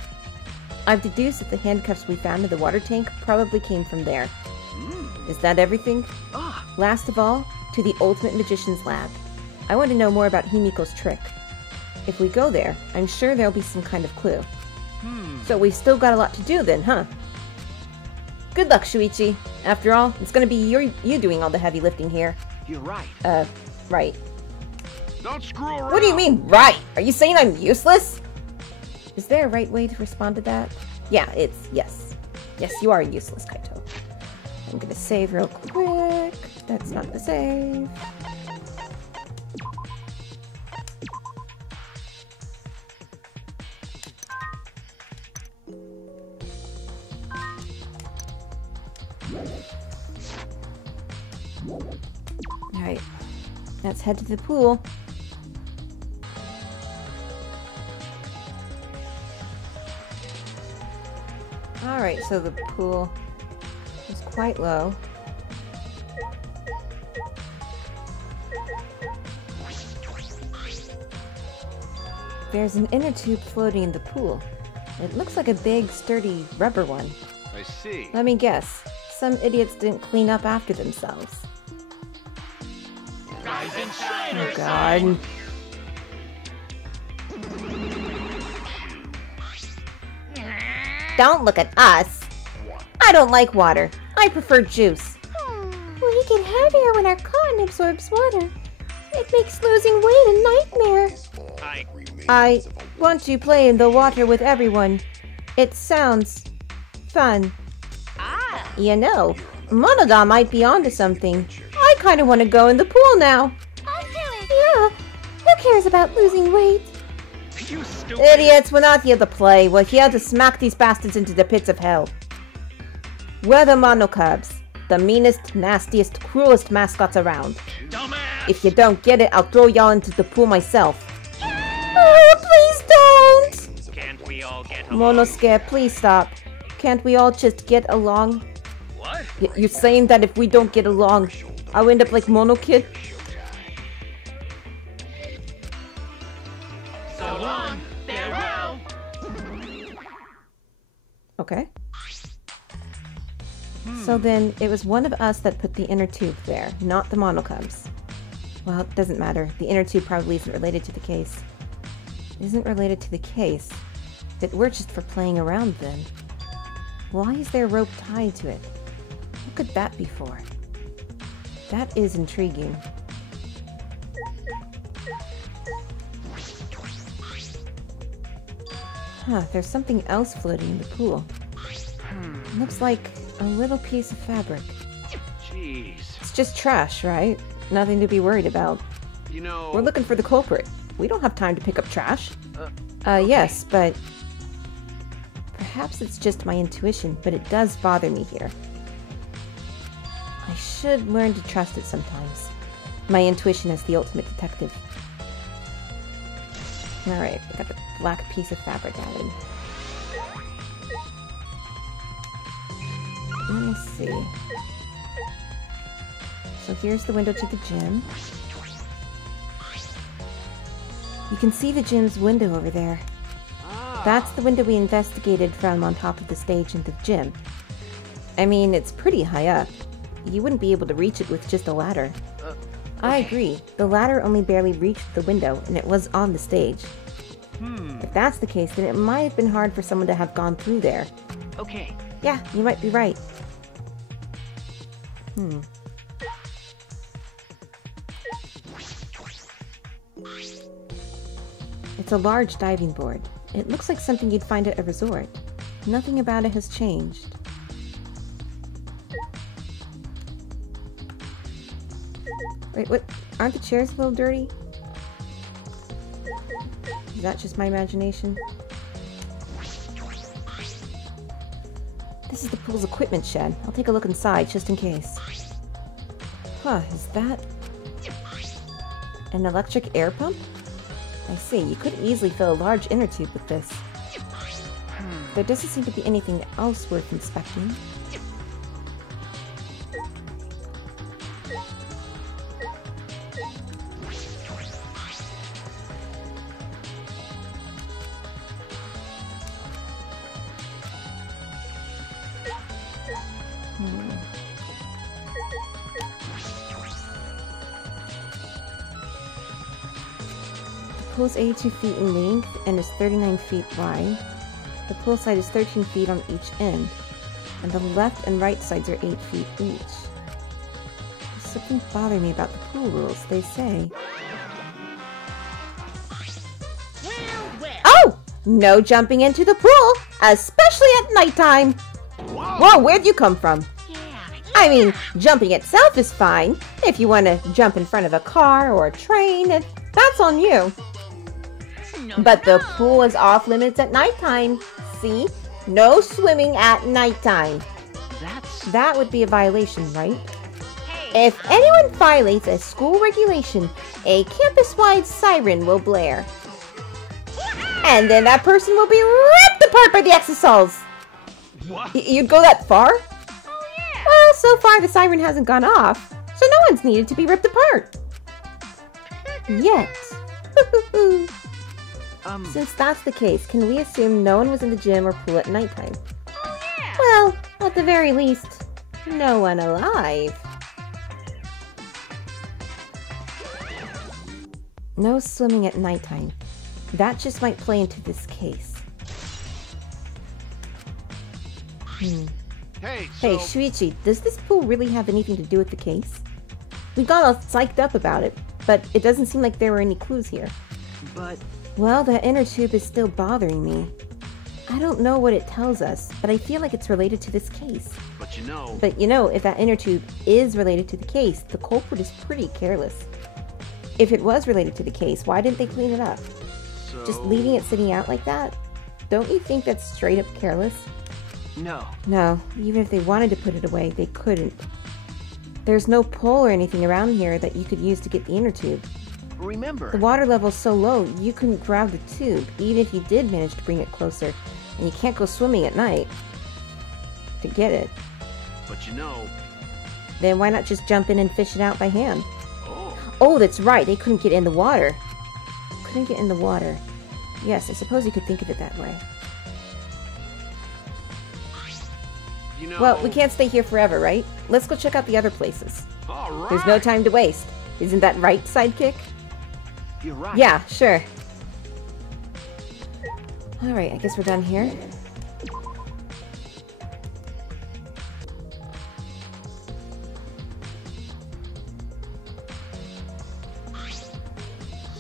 I've deduced that the handcuffs we found in the water tank probably came from there. Is that everything? Ah, Last of all, to the Ultimate Magician's lab. I want to know more about Himiko's trick. If we go there, I'm sure there'll be some kind of clue. So we've still got a lot to do then, huh? Good luck, Shuichi. After all, it's gonna be you doing all the heavy lifting here. you're right. Right. Don't screw around. What do you mean, right? Are you saying I'm useless? Is there a right way to respond to that? Yeah, it's yes. Yes, you are useless, Kaito. I'm gonna save real quick. That's not the save. Alright, let's head to the pool. Alright, so the pool is quite low. There's an inner tube floating in the pool. It looks like a big, sturdy rubber one. I see. Let me guess. Some idiots didn't clean up after themselves. Rise and shine, Oh god. Don't look at us. I don't like water. I prefer juice. We get heavier when our cotton absorbs water. It makes losing weight a nightmare. I want to play in the water with everyone. It sounds fun. You know, Monoda might be onto something. I kind of want to go in the pool now. I'll do it. Yeah. Who cares about losing weight? You stupid. Idiots, we're not here to play. We're here to smack these bastards into the pits of hell. We're the Monocubs. The meanest, nastiest, cruelest mascots around. Dumbass. If you don't get it, I'll throw y'all into the pool myself. Oh, please don't! Can't we all get along? Monoscare, please stop. Can't we all just get along? What? You're saying that if we don't get along, I'll end up like Mono Kid? So long. Farewell. Okay. So then, it was one of us that put the inner tube there, not the Monocubs. Well, it doesn't matter. The inner tube probably isn't related to the case. It isn't related to the case. That we're just for playing around then. Why is there a rope tied to it? What could that be for? That is intriguing. Huh, there's something else floating in the pool. Looks like a little piece of fabric. Jeez. It's just trash, right? Nothing to be worried about. You know... We're looking for the culprit. We don't have time to pick up trash. Yes, but... Perhaps it's just my intuition, but it does bother me here. I should learn to trust it sometimes. My intuition as the ultimate detective. Alright, we got the black piece of fabric added. Let me see. So here's the window to the gym. You can see the gym's window over there. That's the window we investigated from on top of the stage in the gym. I mean, it's pretty high up. You wouldn't be able to reach it with just a ladder. I agree. The ladder only barely reached the window, and it was on the stage. If that's the case, then it might have been hard for someone to have gone through there. Okay. Yeah, you might be right. It's a large diving board. It looks like something you'd find at a resort. Nothing about it has changed. Wait, what? Aren't the chairs a little dirty? Is that just my imagination? This is the pool's equipment shed. I'll take a look inside, just in case. Huh, is that... an electric air pump? I see, you could easily fill a large inner tube with this. There doesn't seem to be anything else worth inspecting. The pool is 82 feet in length and is 39 feet wide. The pool side is 13 feet on each end, and the left and right sides are 8 feet each. There's something bothering me about the pool rules. They say... Oh! No jumping into the pool, especially at nighttime! Whoa, where'd you come from? I mean, jumping itself is fine. If you want to jump in front of a car or a train, that's on you. But the pool is off limits at nighttime. See? No swimming at nighttime. That would be a violation, right? If anyone violates a school regulation, a campus-wide siren will blare. And then that person will be ripped apart by the exosols. What? You'd go that far? Oh, yeah. Well, so far the siren hasn't gone off, so no one's needed to be ripped apart. Yet. Since that's the case, can we assume no one was in the gym or pool at nighttime? Oh, yeah. Well, at the very least, no one alive. No swimming at nighttime. That just might play into this case. Hey, Hey, so... Shuichi, does this pool really have anything to do with the case? We got all psyched up about it, but it doesn't seem like there were any clues here. But Well, that inner tube is still bothering me. I don't know what it tells us, but I feel like it's related to this case. But you know... But you know, if that inner tube is related to the case, the culprit is pretty careless. If it was related to the case, why didn't they clean it up? So... Just leaving it sitting out like that? Don't you think that's straight up careless? no. No, even if they wanted to put it away, they couldn't. There's no pole or anything around here that you could use to get the inner tube. Remember, The water level's so low, you couldn't grab the tube, even if you did manage to bring it closer. And you can't go swimming at night to get it. But you know... Then why not just jump in and fish it out by hand? Oh, Oh, that's right, they couldn't get in the water. Couldn't get in the water. Yes, I suppose you could think of it that way. you know... Well, we can't stay here forever, right? Let's go check out the other places. All right. There's no time to waste. Isn't that right, sidekick? you're right. Yeah, sure. Alright, I guess we're done here.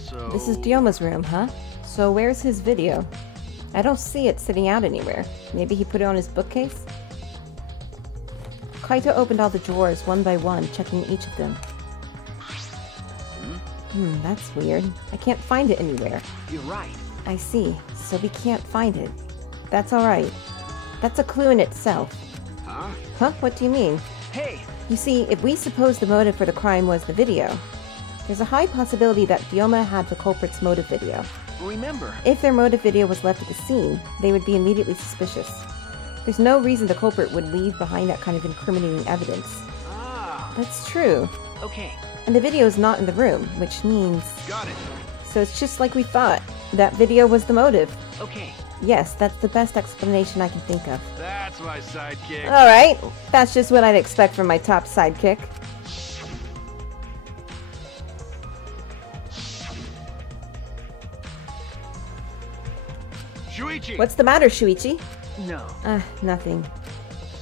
So... This is Dioma's room, huh? So where's his video? I don't see it sitting out anywhere. Maybe he put it on his bookcase? Kaito opened all the drawers one by one, checking each of them. That's weird. I can't find it anywhere. You're right. I see. So we can't find it. That's alright. That's a clue in itself. Huh? Huh? What do you mean? Hey, You see, if we suppose the motive for the crime was the video, there's a high possibility that Dioma had the culprit's motive video. remember. If their motive video was left at the scene, they would be immediately suspicious. There's no reason the culprit would leave behind that kind of incriminating evidence. Ah, That's true. okay. And the video is not in the room, which means... Got it. So it's just like we thought. That video was the motive. Okay. Yes, that's the best explanation I can think of. That's my sidekick. Alright, that's just what I'd expect from my top sidekick. Shuichi! What's the matter, Shuichi? No. Nothing.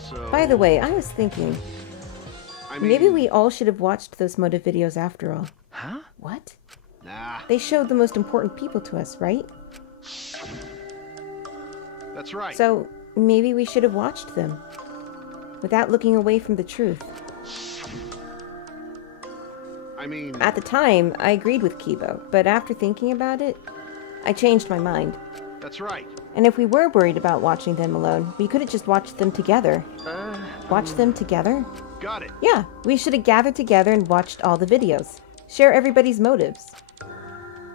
So... By the way, I was thinking, I mean... maybe we all should have watched those motive videos after all. Huh? What? Nah, They showed the most important people to us, right? that's right. So, maybe we should have watched them. Without looking away from the truth. I mean... At the time, I agreed with Kibo, but after thinking about it, I changed my mind. That's right. And if we were worried about watching them alone, we could have just watched them together. Watch them together? Got it. Yeah, we should have gathered together and watched all the videos. Share everybody's motives.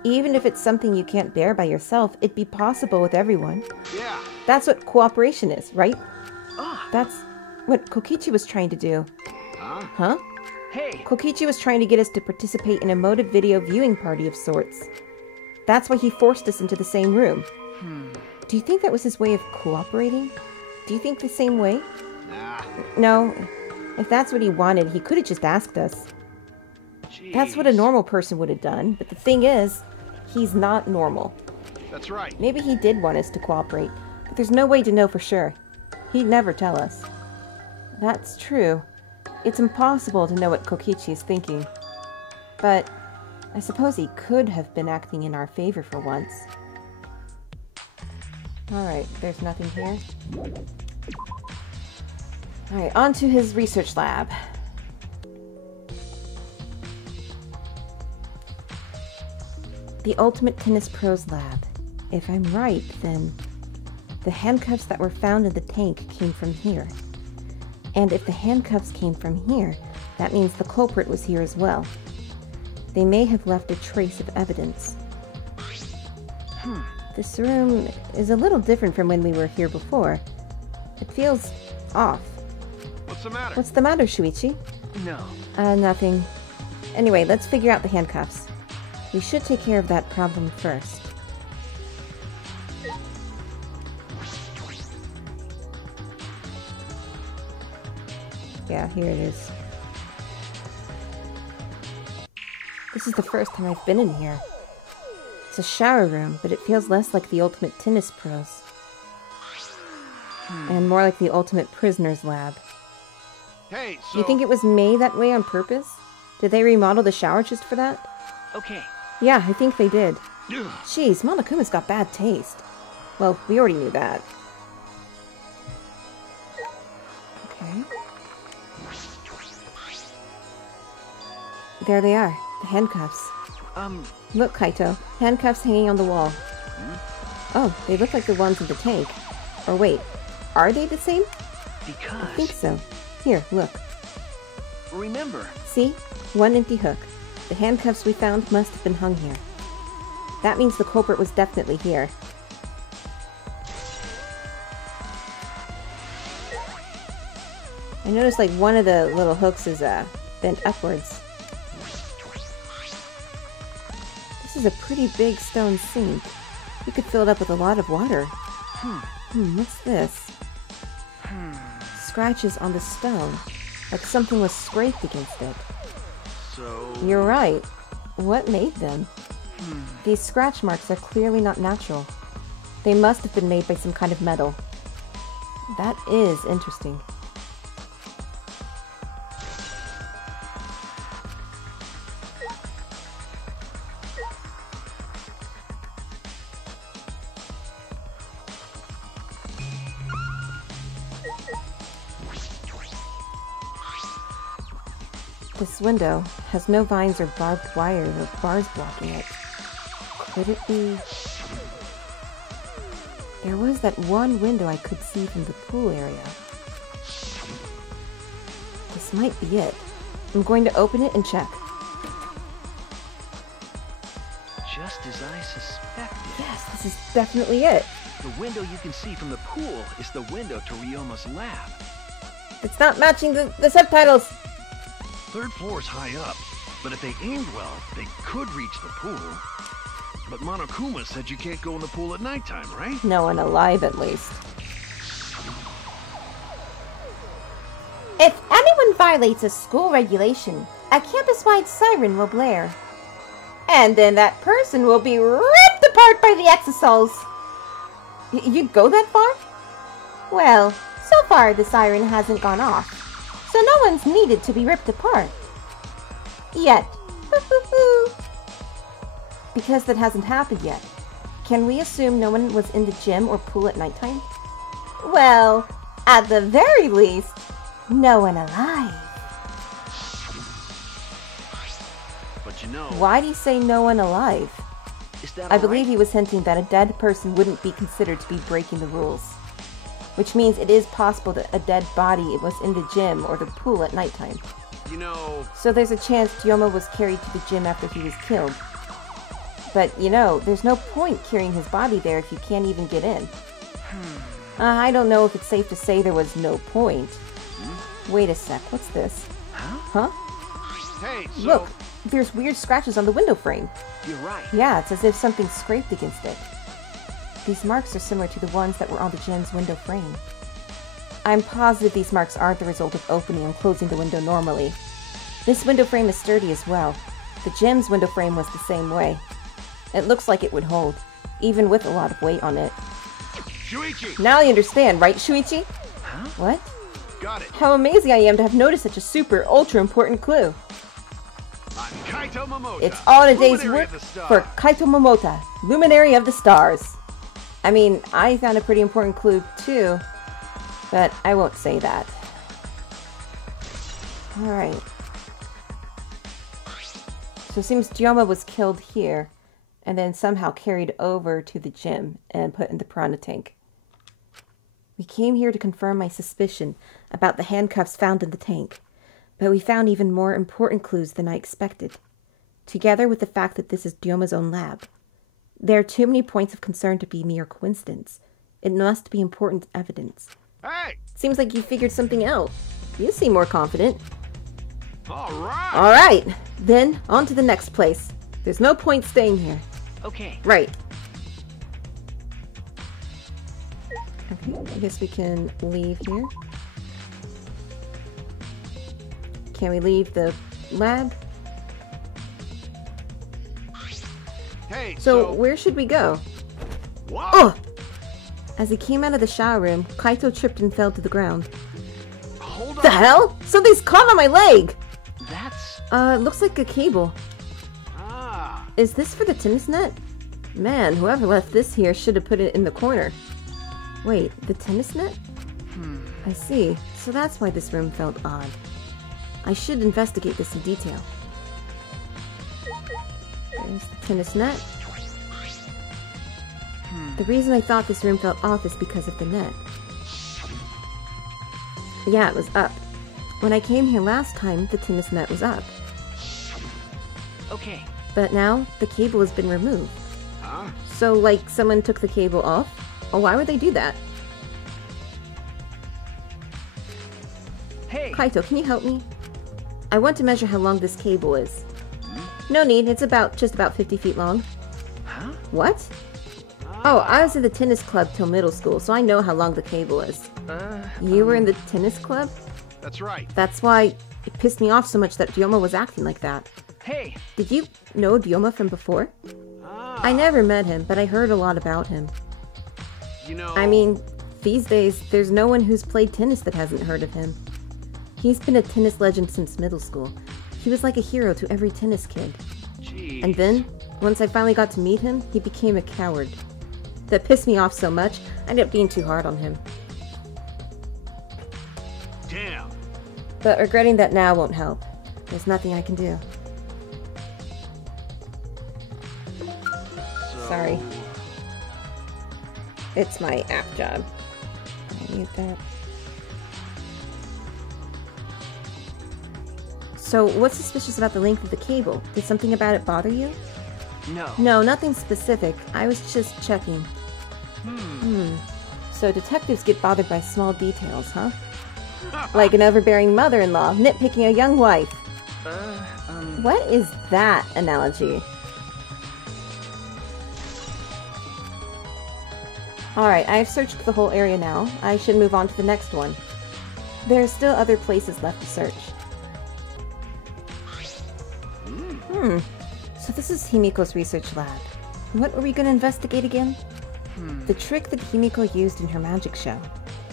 Even if it's something you can't bear by yourself, it'd be possible with everyone. Yeah. That's what cooperation is, right? Ah, That's what Kokichi was trying to do. Huh? Huh? hey. Kokichi was trying to get us to participate in a motive video viewing party of sorts. That's why he forced us into the same room. Do you think that was his way of cooperating? Do you think the same way? Nah. No. If that's what he wanted, he could have just asked us. That's what a Jeez. normal person would have done, but the thing is, he's not normal. That's right. Maybe he did want us to cooperate, but there's no way to know for sure. He'd never tell us. That's true. It's impossible to know what Kokichi is thinking. But I suppose he could have been acting in our favor for once. Alright, there's nothing here. Alright, on to his research lab. The Ultimate Tennis Pros lab. If I'm right, then the handcuffs that were found in the tank came from here. And if the handcuffs came from here, that means the culprit was here as well. They may have left a trace of evidence. This room is a little different from when we were here before. It feels off. What's the matter? What's the matter, Shuichi? No. Nothing. Anyway, let's figure out the handcuffs. We should take care of that problem first. Yeah, here it is. This is the first time I've been in here. It's a shower room, but it feels less like the Ultimate Tennis Pros. And more like the ultimate prisoner's lab. Hey, Do you think it was made that way on purpose? Did they remodel the shower just for that? Okay. Yeah, I think they did. Ugh. Jeez, Monokuma's got bad taste. Well, we already knew that. Okay. There they are, the handcuffs. Look, Kaito, handcuffs hanging on the wall. Oh, they look like the ones in the tank. Or wait, are they the same? Because... I think so. Here, look. Remember. See? One empty hook. The handcuffs we found must have been hung here. That means the culprit was definitely here. I noticed like one of the little hooks is bent upwards. This is a pretty big stone sink. You could fill it up with a lot of water. What's this? Scratches on the stone, like something was scraped against it. So... You're right. What made them? These scratch marks are clearly not natural. They must have been made by some kind of metal. That is interesting. This window has no vines or barbed wire or bars blocking it. Could it be... There was that one window I could see from the pool area. This might be it. I'm going to open it and check. Just as I suspected. Yes, this is definitely it. The window you can see from the pool is the window to Ryoma's lab. It's not matching the subtitles. Third floor's high up, but if they aimed well, they could reach the pool. But Monokuma said you can't go in the pool at nighttime, right? No one alive, at least. If anyone violates a school regulation, a campus-wide siren will blare. And then that person will be ripped apart by the exosols. You'd go that far? Well, so far the siren hasn't gone off, so no one's needed to be ripped apart. Yet. Because that hasn't happened yet. Can we assume no one was in the gym or pool at nighttime? Well, at the very least, no one alive. But you know... Why'd he say no one alive? Is that I all believe right? he was hinting that a dead person wouldn't be considered to be breaking the rules. Which means it is possible that a dead body was in the gym or the pool at nighttime. You know... So there's a chance Ryoma was carried to the gym after he was killed. But, you know, there's no point carrying his body there if you can't even get in. I don't know if it's safe to say there was no point. Wait a sec, what's this? Huh? Hey, so... Look, there's weird scratches on the window frame. You're right. Yeah, it's as if something scraped against it. These marks are similar to the ones that were on the gym's window frame. I'm positive these marks aren't the result of opening and closing the window normally. This window frame is sturdy as well. The gym's window frame was the same way. It looks like it would hold, even with a lot of weight on it. Shuichi! Now you understand, right, Shuichi? Huh? What? Got it. How amazing I am to have noticed such a super, ultra important clue. I'm Kaito Momota. It's all in a day's luminary work of the star. for Kaito Momota, Luminary of the Stars. I mean, I found a pretty important clue too, but I won't say that. Alright. So it seems Ryoma was killed here, and then somehow carried over to the gym and put in the Piranha Tank. We came here to confirm my suspicion about the handcuffs found in the tank, but we found even more important clues than I expected, together with the fact that this is Ryoma's own lab. There are too many points of concern to be mere coincidence. It must be important evidence. Hey! Seems like you figured something out. You seem more confident. Alright! Alright, then on to the next place. There's no point staying here. Okay. Right. Okay, I guess we can leave here. Can we leave the lab? Hey, So where should we go? Whoa! Oh! As he came out of the shower room, Kaito tripped and fell to the ground. Hold The on. hell? Something's caught on my leg! That's... Looks like a cable. Ah. Is this for the tennis net? Man, whoever left this here should have put it in the corner. Wait, the tennis net? I see. So that's why this room felt odd. I should investigate this in detail. There's the tennis net. The reason I thought this room felt off is because of the net. Yeah, it was up. When I came here last time, the tennis net was up. Okay. But now, the cable has been removed. Huh? So, like, someone took the cable off? Oh, why would they do that? Hey! Kaito, can you help me? I want to measure how long this cable is. No need, it's just about 50 feet long. Huh? What? Oh, I was in the tennis club till middle school, so I know how long the cable is. You were in the tennis club? That's right. That's why it pissed me off so much that Ryoma was acting like that. Hey! Did you know Ryoma from before? I never met him, but I heard a lot about him. You know... I mean, these days, there's no one who's played tennis that hasn't heard of him. He's been a tennis legend since middle school. He was like a hero to every tennis kid. Jeez. And then, once I finally got to meet him, he became a coward. That pissed me off so much, I ended up being too hard on him. Damn. But regretting that now won't help. There's nothing I can do. So... Sorry. It's my app job. I need that. So, what's suspicious about the length of the cable? Did something about it bother you? No. No, nothing specific. I was just checking. So detectives get bothered by small details, huh? Like an overbearing mother-in-law nitpicking a young wife. What is that analogy? Alright, I've searched the whole area now. I should move on to the next one. There are still other places left to search. So this is Himiko's research lab. What were we going to investigate again? The trick that Himiko used in her magic show.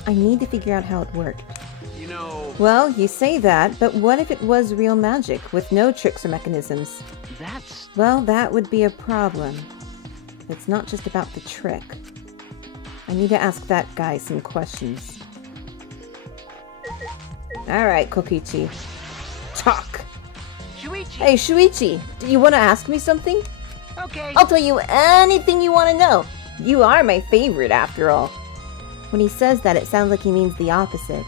I need to figure out how it worked. You know... Well, you say that, but what if it was real magic, with no tricks or mechanisms? That's... Well, that would be a problem. It's not just about the trick. I need to ask that guy some questions. Alright, Kokichi. Talk! Shuichi! Hey, Shuichi! Do you want to ask me something? Okay. I'll tell you anything you want to know. You are my favorite, after all. When he says that, it sounds like he means the opposite.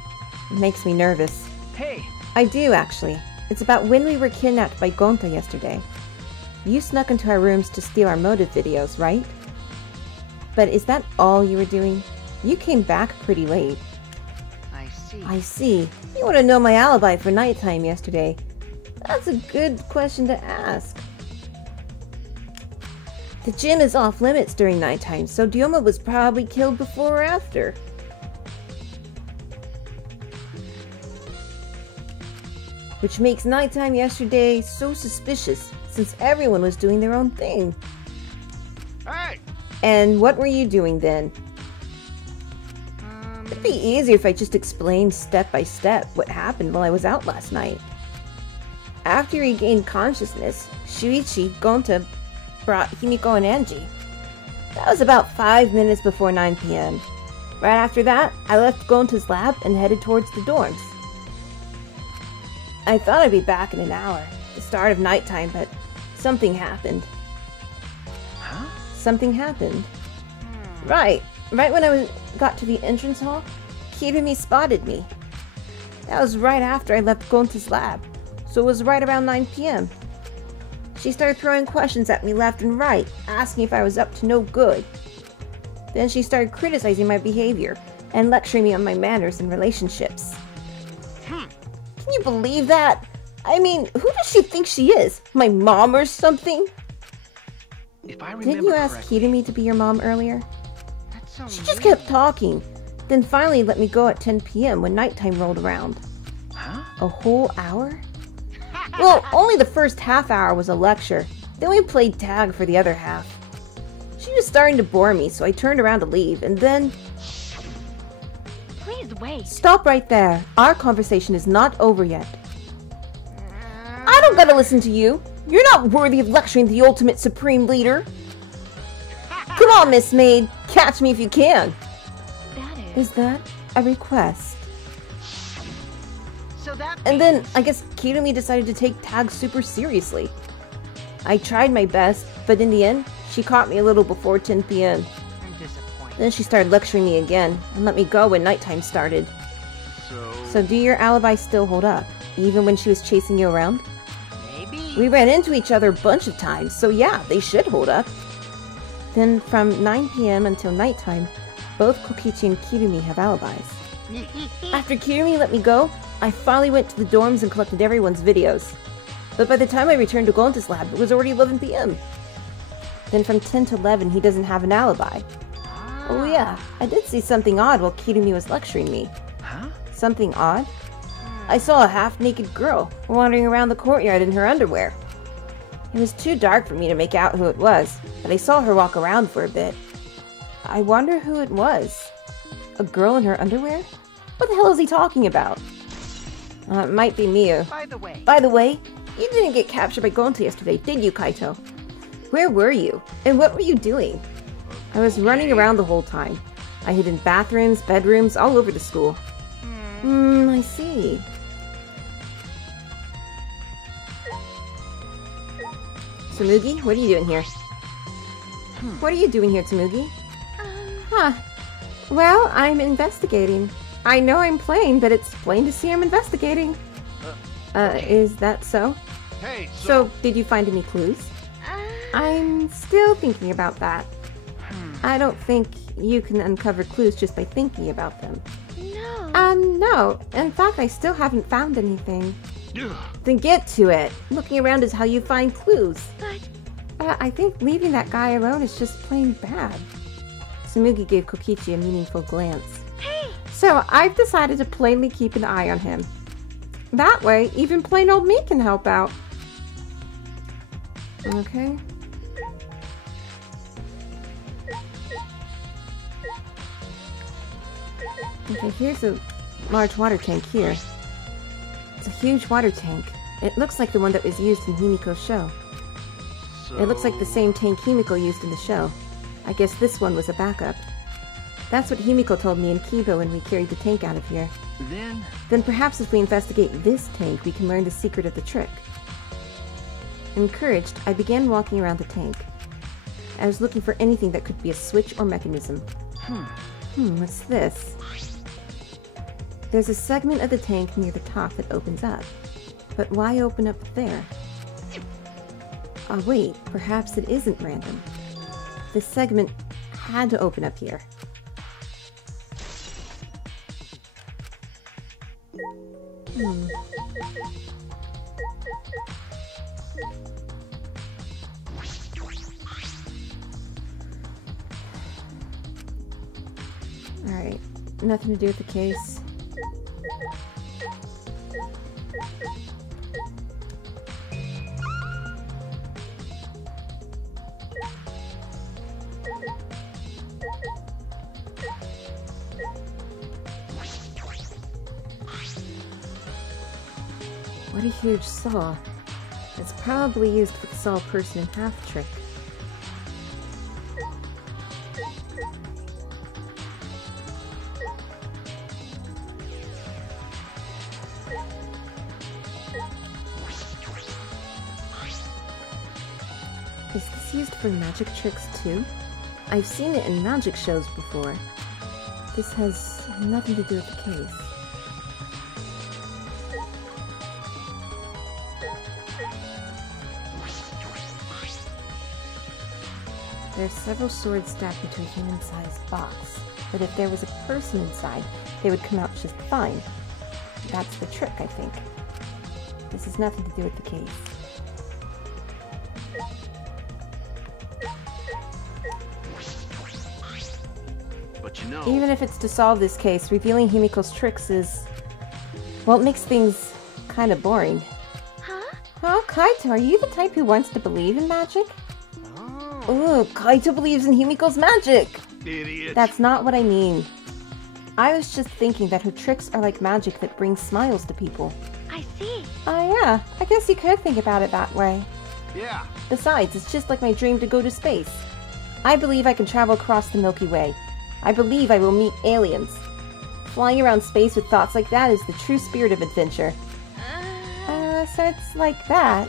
It makes me nervous. Hey! I do, actually. It's about when we were kidnapped by Gonta yesterday. You snuck into our rooms to steal our motive videos, right? But is that all you were doing? You came back pretty late. I see. I see. You want to know my alibi for nighttime yesterday. That's a good question to ask. The gym is off limits during nighttime, so Dilma was probably killed before or after. Which makes nighttime yesterday so suspicious, since everyone was doing their own thing. Hey! And what were you doing then? It'd be easier if I just explained step by step what happened while I was out last night. After he gained consciousness, Shuichi, Gonta, brought Himiko and Angie. That was about 5 minutes before 9 p.m. Right after that, I left Gonta's lab and headed towards the dorms. I thought I'd be back in an hour, the start of nighttime, but something happened. Huh? Something happened. Right when I got to the entrance hall, Kirumi spotted me. That was right after I left Gonta's lab, so it was right around 9 p.m. She started throwing questions at me left and right, asking if I was up to no good. Then she started criticizing my behavior and lecturing me on my manners and relationships. Can you believe that? I mean, who does she think she is? My mom or something? If I remember Didn't you ask correctly, Kirumi to be your mom earlier? That's so She just kept talking, then finally let me go at 10 p.m. when nighttime rolled around. Huh? A whole hour? Well, only the first half hour was a lecture. Then we played tag for the other half. She was starting to bore me, so I turned around to leave, and then Please wait. Stop right there. Our conversation is not over yet. I don't gotta listen to you. You're not worthy of lecturing the ultimate supreme leader. Come on, Miss Maid. Catch me if you can. That Is that a request? So that And then, means- I guess Kirumi decided to take tag super seriously. I tried my best, but in the end, she caught me a little before 10 p.m. I'm disappointed. Then she started lecturing me again, and let me go when nighttime started. So do your alibis still hold up, even when she was chasing you around? Maybe. We ran into each other a bunch of times, so yeah, they should hold up. Then from 9 p.m. until nighttime, both Kokichi and Kirumi have alibis. After Kirumi let me go, I finally went to the dorms and collected everyone's videos. But by the time I returned to Gonta's lab, it was already 11 p.m. Then from 10 to 11, he doesn't have an alibi. Oh yeah, I did see something odd while Kirumi was lecturing me. Huh? Something odd? I saw a half-naked girl wandering around the courtyard in her underwear. It was too dark for me to make out who it was, but I saw her walk around for a bit. I wonder who it was. A girl in her underwear? What the hell is he talking about? It might be Miu. By the way, You didn't get captured by Gonta yesterday, did you, Kaito? Where were you? And what were you doing? I was running around the whole time. I hid in bathrooms, bedrooms, all over the school. I see. Tsumugi, what are you doing here? What are you doing here, Tsumugi? Well, I'm investigating. I know I'm plain, but it's plain to see I'm investigating. Is that so? Hey, So, did you find any clues? I'm still thinking about that. I don't think you can uncover clues just by thinking about them. No. No. In fact, I still haven't found anything. Ugh. Then get to it. Looking around is how you find clues. But I think leaving that guy alone is just plain bad. Tsumugi gave Kokichi a meaningful glance. hey, So, I've decided to plainly keep an eye on him. That way, even plain old me can help out. Okay. Okay, here's a large water tank here. It's a huge water tank. It looks like the one that was used in Himiko's show. It looks like the same tank Himiko used in the show. I guess this one was a backup. That's what Himiko told me in Kibo when we carried the tank out of here. Then perhaps if we investigate this tank, we can learn the secret of the trick. Encouraged, I began walking around the tank. I was looking for anything that could be a switch or mechanism. What's this? There's a segment of the tank near the top that opens up. But why open up there? Oh wait, perhaps it isn't random. This segment had to open up here. Alright, nothing to do with the case. What a huge saw. It's probably used for the saw person in half trick. Is this used for magic tricks too? I've seen it in magic shows before. This has nothing to do with the case. There are several swords stacked into a human-sized box, but if there was a person inside, they would come out just fine. That's the trick, I think. This has nothing to do with the case. But you know, Even if it's to solve this case, revealing Himiko's tricks is... well, it makes things kind of boring. Huh, Kaito, are you the type who wants to believe in magic? Oh, Kaito believes in Himiko's magic! idiot. That's not what I mean. I was just thinking that her tricks are like magic that brings smiles to people. I see. Oh yeah, I guess you could think about it that way. Yeah. Besides, it's just like my dream to go to space. I believe I can travel across the Milky Way. I believe I will meet aliens. Flying around space with thoughts like that is the true spirit of adventure. So it's like that.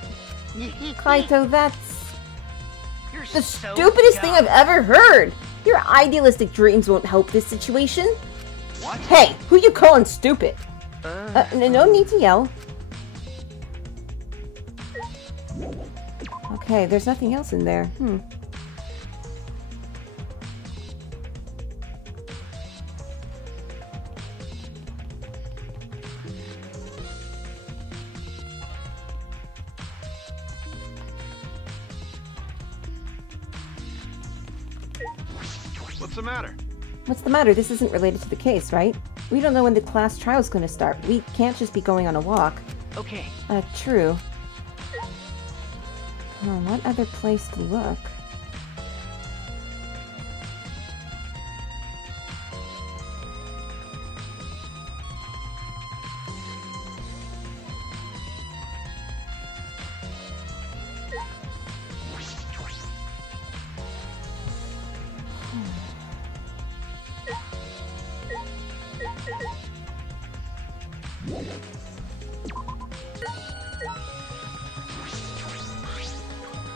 Kaito, that's You're the so stupidest thing dumb. I've ever heard! Your idealistic dreams won't help this situation. What? Hey, who you calling stupid? No need to yell. Okay, there's nothing else in there. What's the matter? What's the matter? This isn't related to the case, right? We don't know when the class trial's gonna start. We can't just be going on a walk. Okay. True. What other place to look?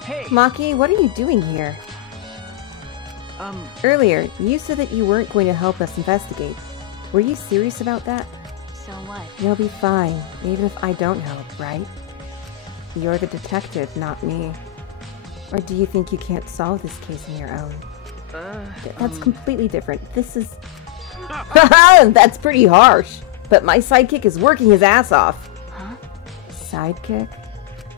Hey! Maki, what are you doing here? Earlier, you said that you weren't going to help us investigate. Were you serious about that? So what? You'll be fine, even if I don't help, right? You're the detective, not me. Or do you think you can't solve this case on your own? That's completely different. This is... Haha, that's pretty harsh. But my sidekick is working his ass off. Huh? Sidekick?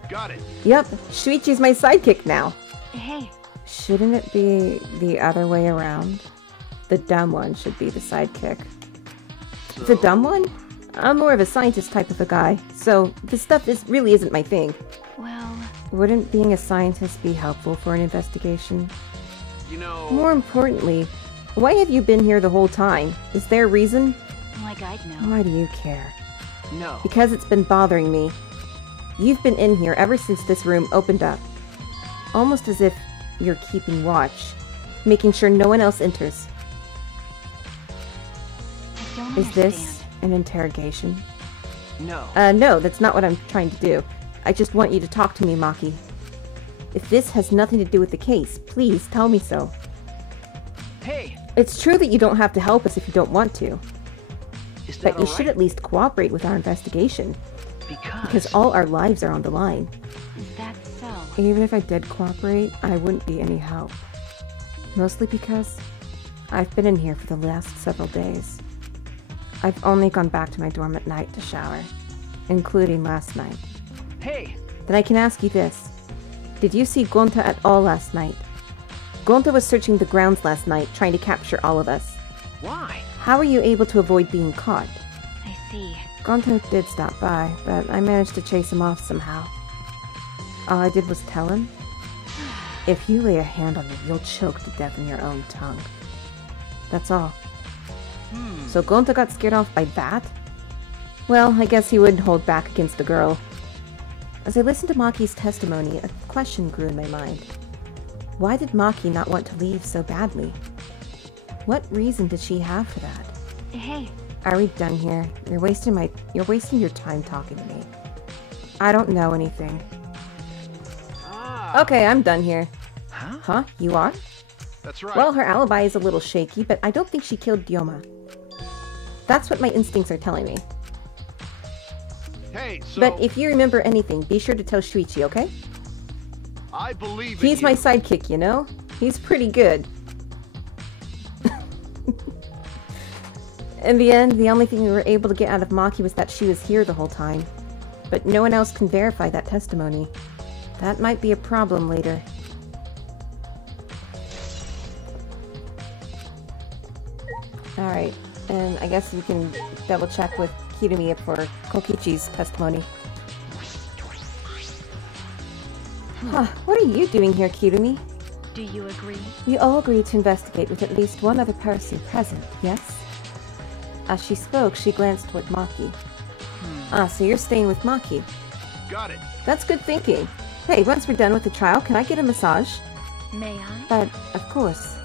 Got it. Yep, Shuichi's my sidekick now. Hey, Shouldn't it be the other way around? The dumb one should be the sidekick. The dumb one? I'm more of a scientist type of a guy, so this stuff really isn't my thing. well, Wouldn't being a scientist be helpful for an investigation? You know... More importantly, why have you been here the whole time? Is there a reason? like I'd know. Why do you care? No. Because it's been bothering me. You've been in here ever since this room opened up. Almost as if you're keeping watch, making sure no one else enters. I don't Is understand. this an interrogation? No. No, that's not what I'm trying to do. I just want you to talk to me, Maki. If this has nothing to do with the case, please tell me so. Hey! It's true that you don't have to help us if you don't want to, Is that but you should at least cooperate with our investigation, because all our lives are on the line. Is that so? Even if I did cooperate, I wouldn't be any help. Mostly because I've been in here for the last several days. I've only gone back to my dorm at night to shower, including last night. Hey! Then I can ask you this. Did you see Gonta at all last night? Gonta was searching the grounds last night, trying to capture all of us. Why? How were you able to avoid being caught? I see. Gonta did stop by, but I managed to chase him off somehow. All I did was tell him, if you lay a hand on me, you'll choke to death in your own tongue. That's all. So Gonta got scared off by that? Well, I guess he wouldn't hold back against the girl. As I listened to Maki's testimony, a question grew in my mind. Why did Maki not want to leave so badly? What reason did she have for that? Hey, Are we done here? You're wasting your time talking to me. I don't know anything. Okay, I'm done here. Huh? Huh? You are? That's right. Well, her alibi is a little shaky, but I don't think she killed Ryoma. That's what my instincts are telling me. Hey, so... But if you remember anything, be sure to tell Shuichi, okay? I believe in He's you. my sidekick, you know? He's pretty good. In the end, the only thing we were able to get out of Maki was that she was here the whole time. But no one else can verify that testimony. That might be a problem later. Alright, and I guess we can double check with Kirumi for Kokichi's testimony. Huh, what are you doing here, Kirumi? do you agree? We all agreed to investigate with at least one other person present, yes? As she spoke, she glanced toward Maki. Ah, so you're staying with Maki. Got it. That's good thinking. Hey, once we're done with the trial, can I get a massage? May I? But, of course.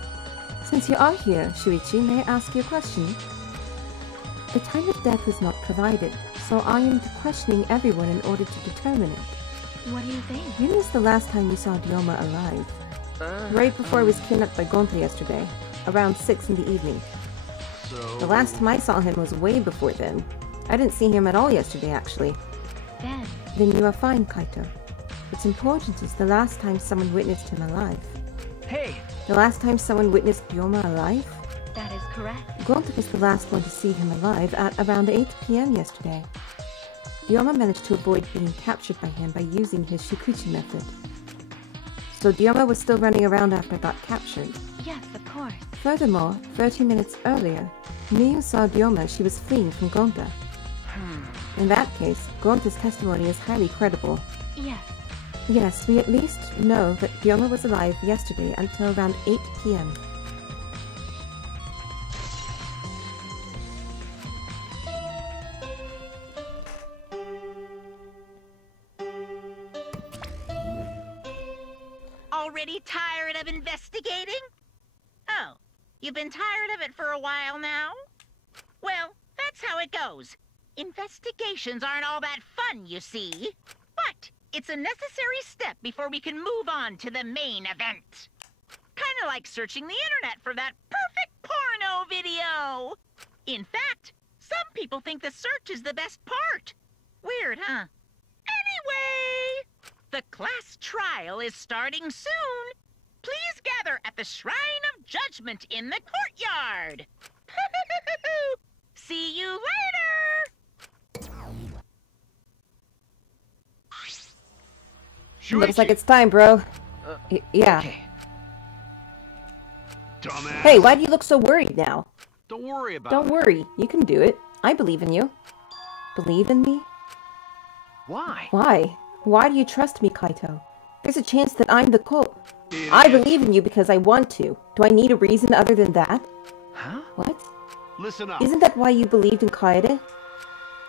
Since you are here, Shuichi, may I ask you a question? The time of death was not provided, so I am questioning everyone in order to determine it. What do you think? When was the last time you saw Dilma alive? Right before I was kidnapped by Gonta yesterday, around 6 in the evening. So... The last time I saw him was way before then. I didn't see him at all yesterday, actually. Then you are fine, Kaito. What's important is the last time someone witnessed him alive. Hey! The last time someone witnessed Ryoma alive? That is correct. Gonta was the last one to see him alive at around 8 p.m. yesterday. Ryoma managed to avoid being captured by him by using his Shuichi method. So Ryoma was still running around after I got captured. Yes, of course. Furthermore, 30 minutes earlier, Miyu saw Ryoma. She was fleeing from Gonta. In that case, Gonta's testimony is highly credible. Yes. Yes, we at least know that Ryoma was alive yesterday until around 8 p.m. Already tired of investigating? Oh, you've been tired of it for a while now? Well, that's how it goes. Investigations aren't all that fun, you see. But it's a necessary step before we can move on to the main event. Kinda like searching the internet for that perfect porno video. In fact, some people think the search is the best part. Weird, huh? Anyway, the class trial is starting soon. Please gather at the Shrine of Judgment in the courtyard. See you later! Looks like it's time, bro. Yeah. Okay. Dumbass. Hey, why do you look so worried now? Don't worry about Don't it. worry, you can do it. I believe in you. Believe in me? Why? Why? Why do you trust me, Kaito? There's a chance that I'm the cult. Idiot. I believe in you because I want to. Do I need a reason other than that? Huh? What? Listen up. Isn't that why you believed in Kaede?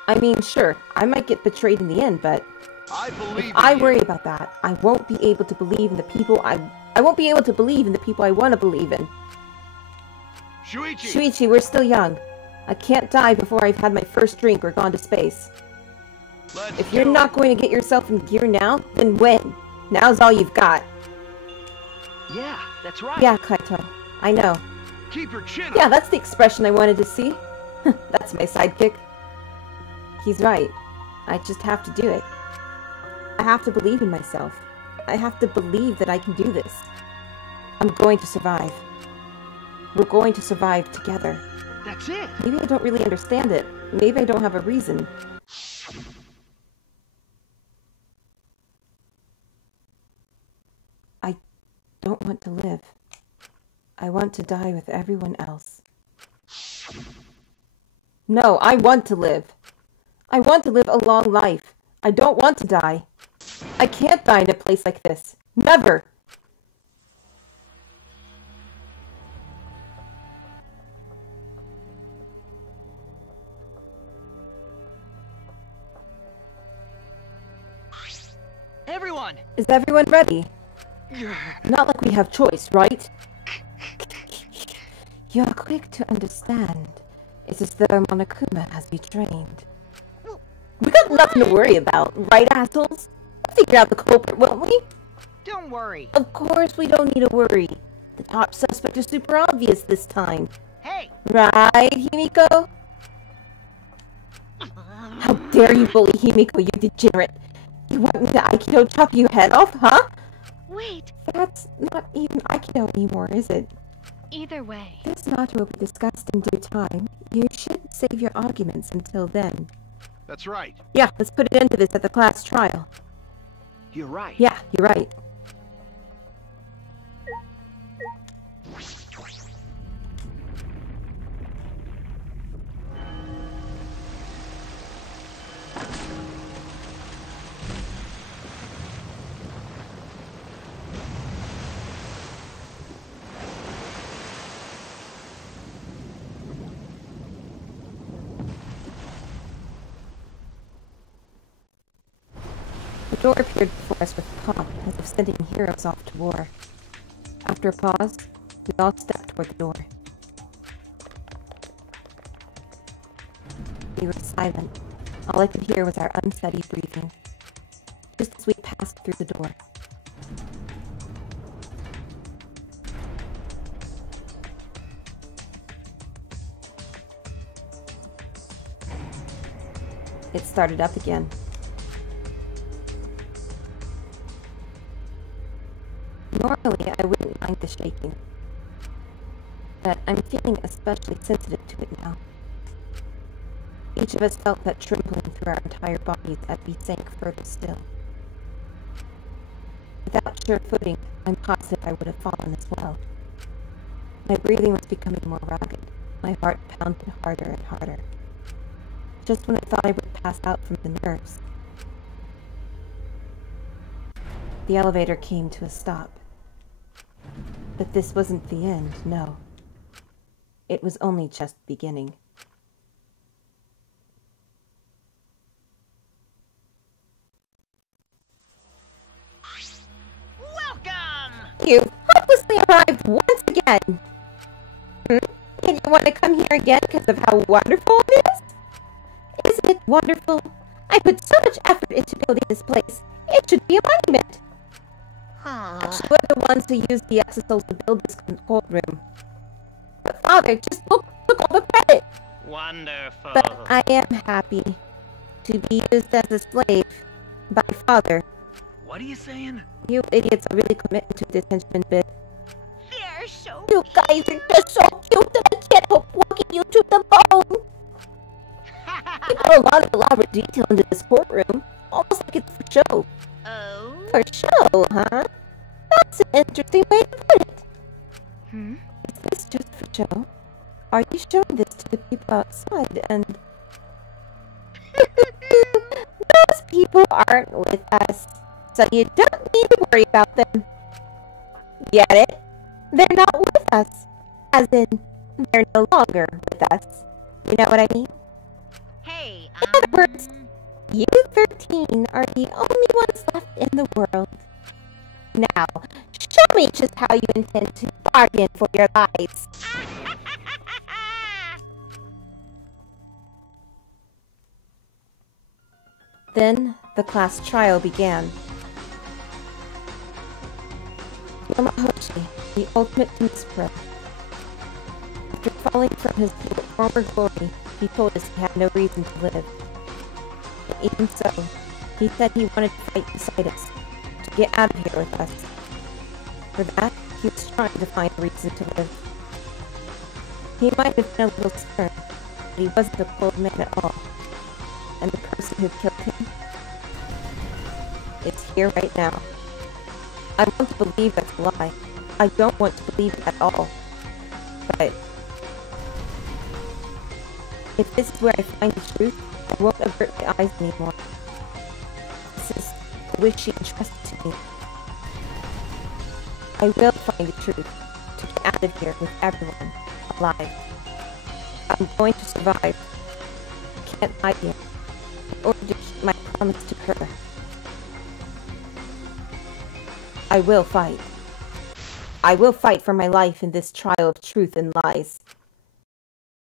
I mean, sure, I might get betrayed in the end, but I believe if in I you. worry about that, I won't be able to believe in the people I won't be able to believe in the people I want to believe in. Shuichi. Shuichi, we're still young. I can't die before I've had my first drink or gone to space. Let's If you're go. not going to get yourself in gear now, then when? Now's all you've got. Yeah, that's right. Yeah, Kaito. I know. Keep your chin Yeah, up. that's the expression I wanted to see. That's my sidekick. He's right. I just have to do it. I have to believe in myself. I have to believe that I can do this. I'm going to survive. We're going to survive together. That's it. Maybe I don't really understand it. Maybe I don't have a reason. I don't want to live. I want to die with everyone else. No, I want to live. I want to live a long life. I don't want to die. I can't die in a place like this. Never! Everyone! Is everyone ready? Not like we have choice, right? You're quick to understand. It's as though Monokuma has you trained. We got nothing to worry about, right, assholes? We'll figure out the culprit, won't we? Don't worry. Of course we don't need to worry. The top suspect is super obvious this time. Hey! Right, Himiko? How dare you bully Himiko, you degenerate! You want me to Aikido chop your head off, huh? Wait, That's not even Aikido anymore, is it? either way. This matter will be discussed in due time. You should save your arguments until then. That's right. Yeah, let's put an end to this at the class trial. You're right. Yeah, you're right. The door appeared before us with a pop, as if sending heroes off to war. After a pause, we all stepped toward the door. We were silent. All I could hear was our unsteady breathing, just as we passed through the door. It started up again. Normally, I wouldn't mind the shaking, but I'm feeling especially sensitive to it now. Each of us felt that trembling through our entire bodies as we sank further still. Without sure footing, I'm positive I would have fallen as well. My breathing was becoming more ragged. My heart pounded harder and harder. Just when I thought I would pass out from the nerves. The elevator came to a stop. But this wasn't the end, no. It was only just beginning. Welcome! You hopelessly arrived once again. And you want to come here again because of how wonderful it is? Isn't it wonderful? I put so much effort into building this place. It should be a monument. Actually, we're the ones who used the exosols to build this cold room. But Father, just look all the credit. Wonderful. But I am happy to be used as a slave by Father. What are you saying? You idiots are really committing to this henchman bit. They're so You guys are just so cute that I can't help working you to the bone. You put a lot of elaborate detail into this courtroom, almost like it's for show. Oh? For show, huh? That's an interesting way to put it. Is this just for show? Are you showing this to the people outside and... Those people aren't with us, so you don't need to worry about them. Get it? They're not with us. As in, they're no longer with us. You know what I mean? Hey, In other words, you 13 are the only ones left in the world. Now, show me just how you intend to bargain for your lives. Then, the class trial began. Ryoma Hoshi, the ultimate minstrel. After falling from his former glory, he told us he had no reason to live. But even so, he said he wanted to fight beside us, to get out of here with us. For that, he was trying to find a reason to live. He might have been a little stern, but he wasn't a cold man at all. And the person who killed him is here right now. I want to believe that's a lie. I don't want to believe it at all. But if this is where I find the truth, I won't avert my eyes anymore. This is the wish she entrusted to me. I will find the truth, to get out of here with everyone alive. I'm going to survive. I can't hide here. In order to keep my promise to her. I will fight. I will fight for my life in this trial of truth and lies.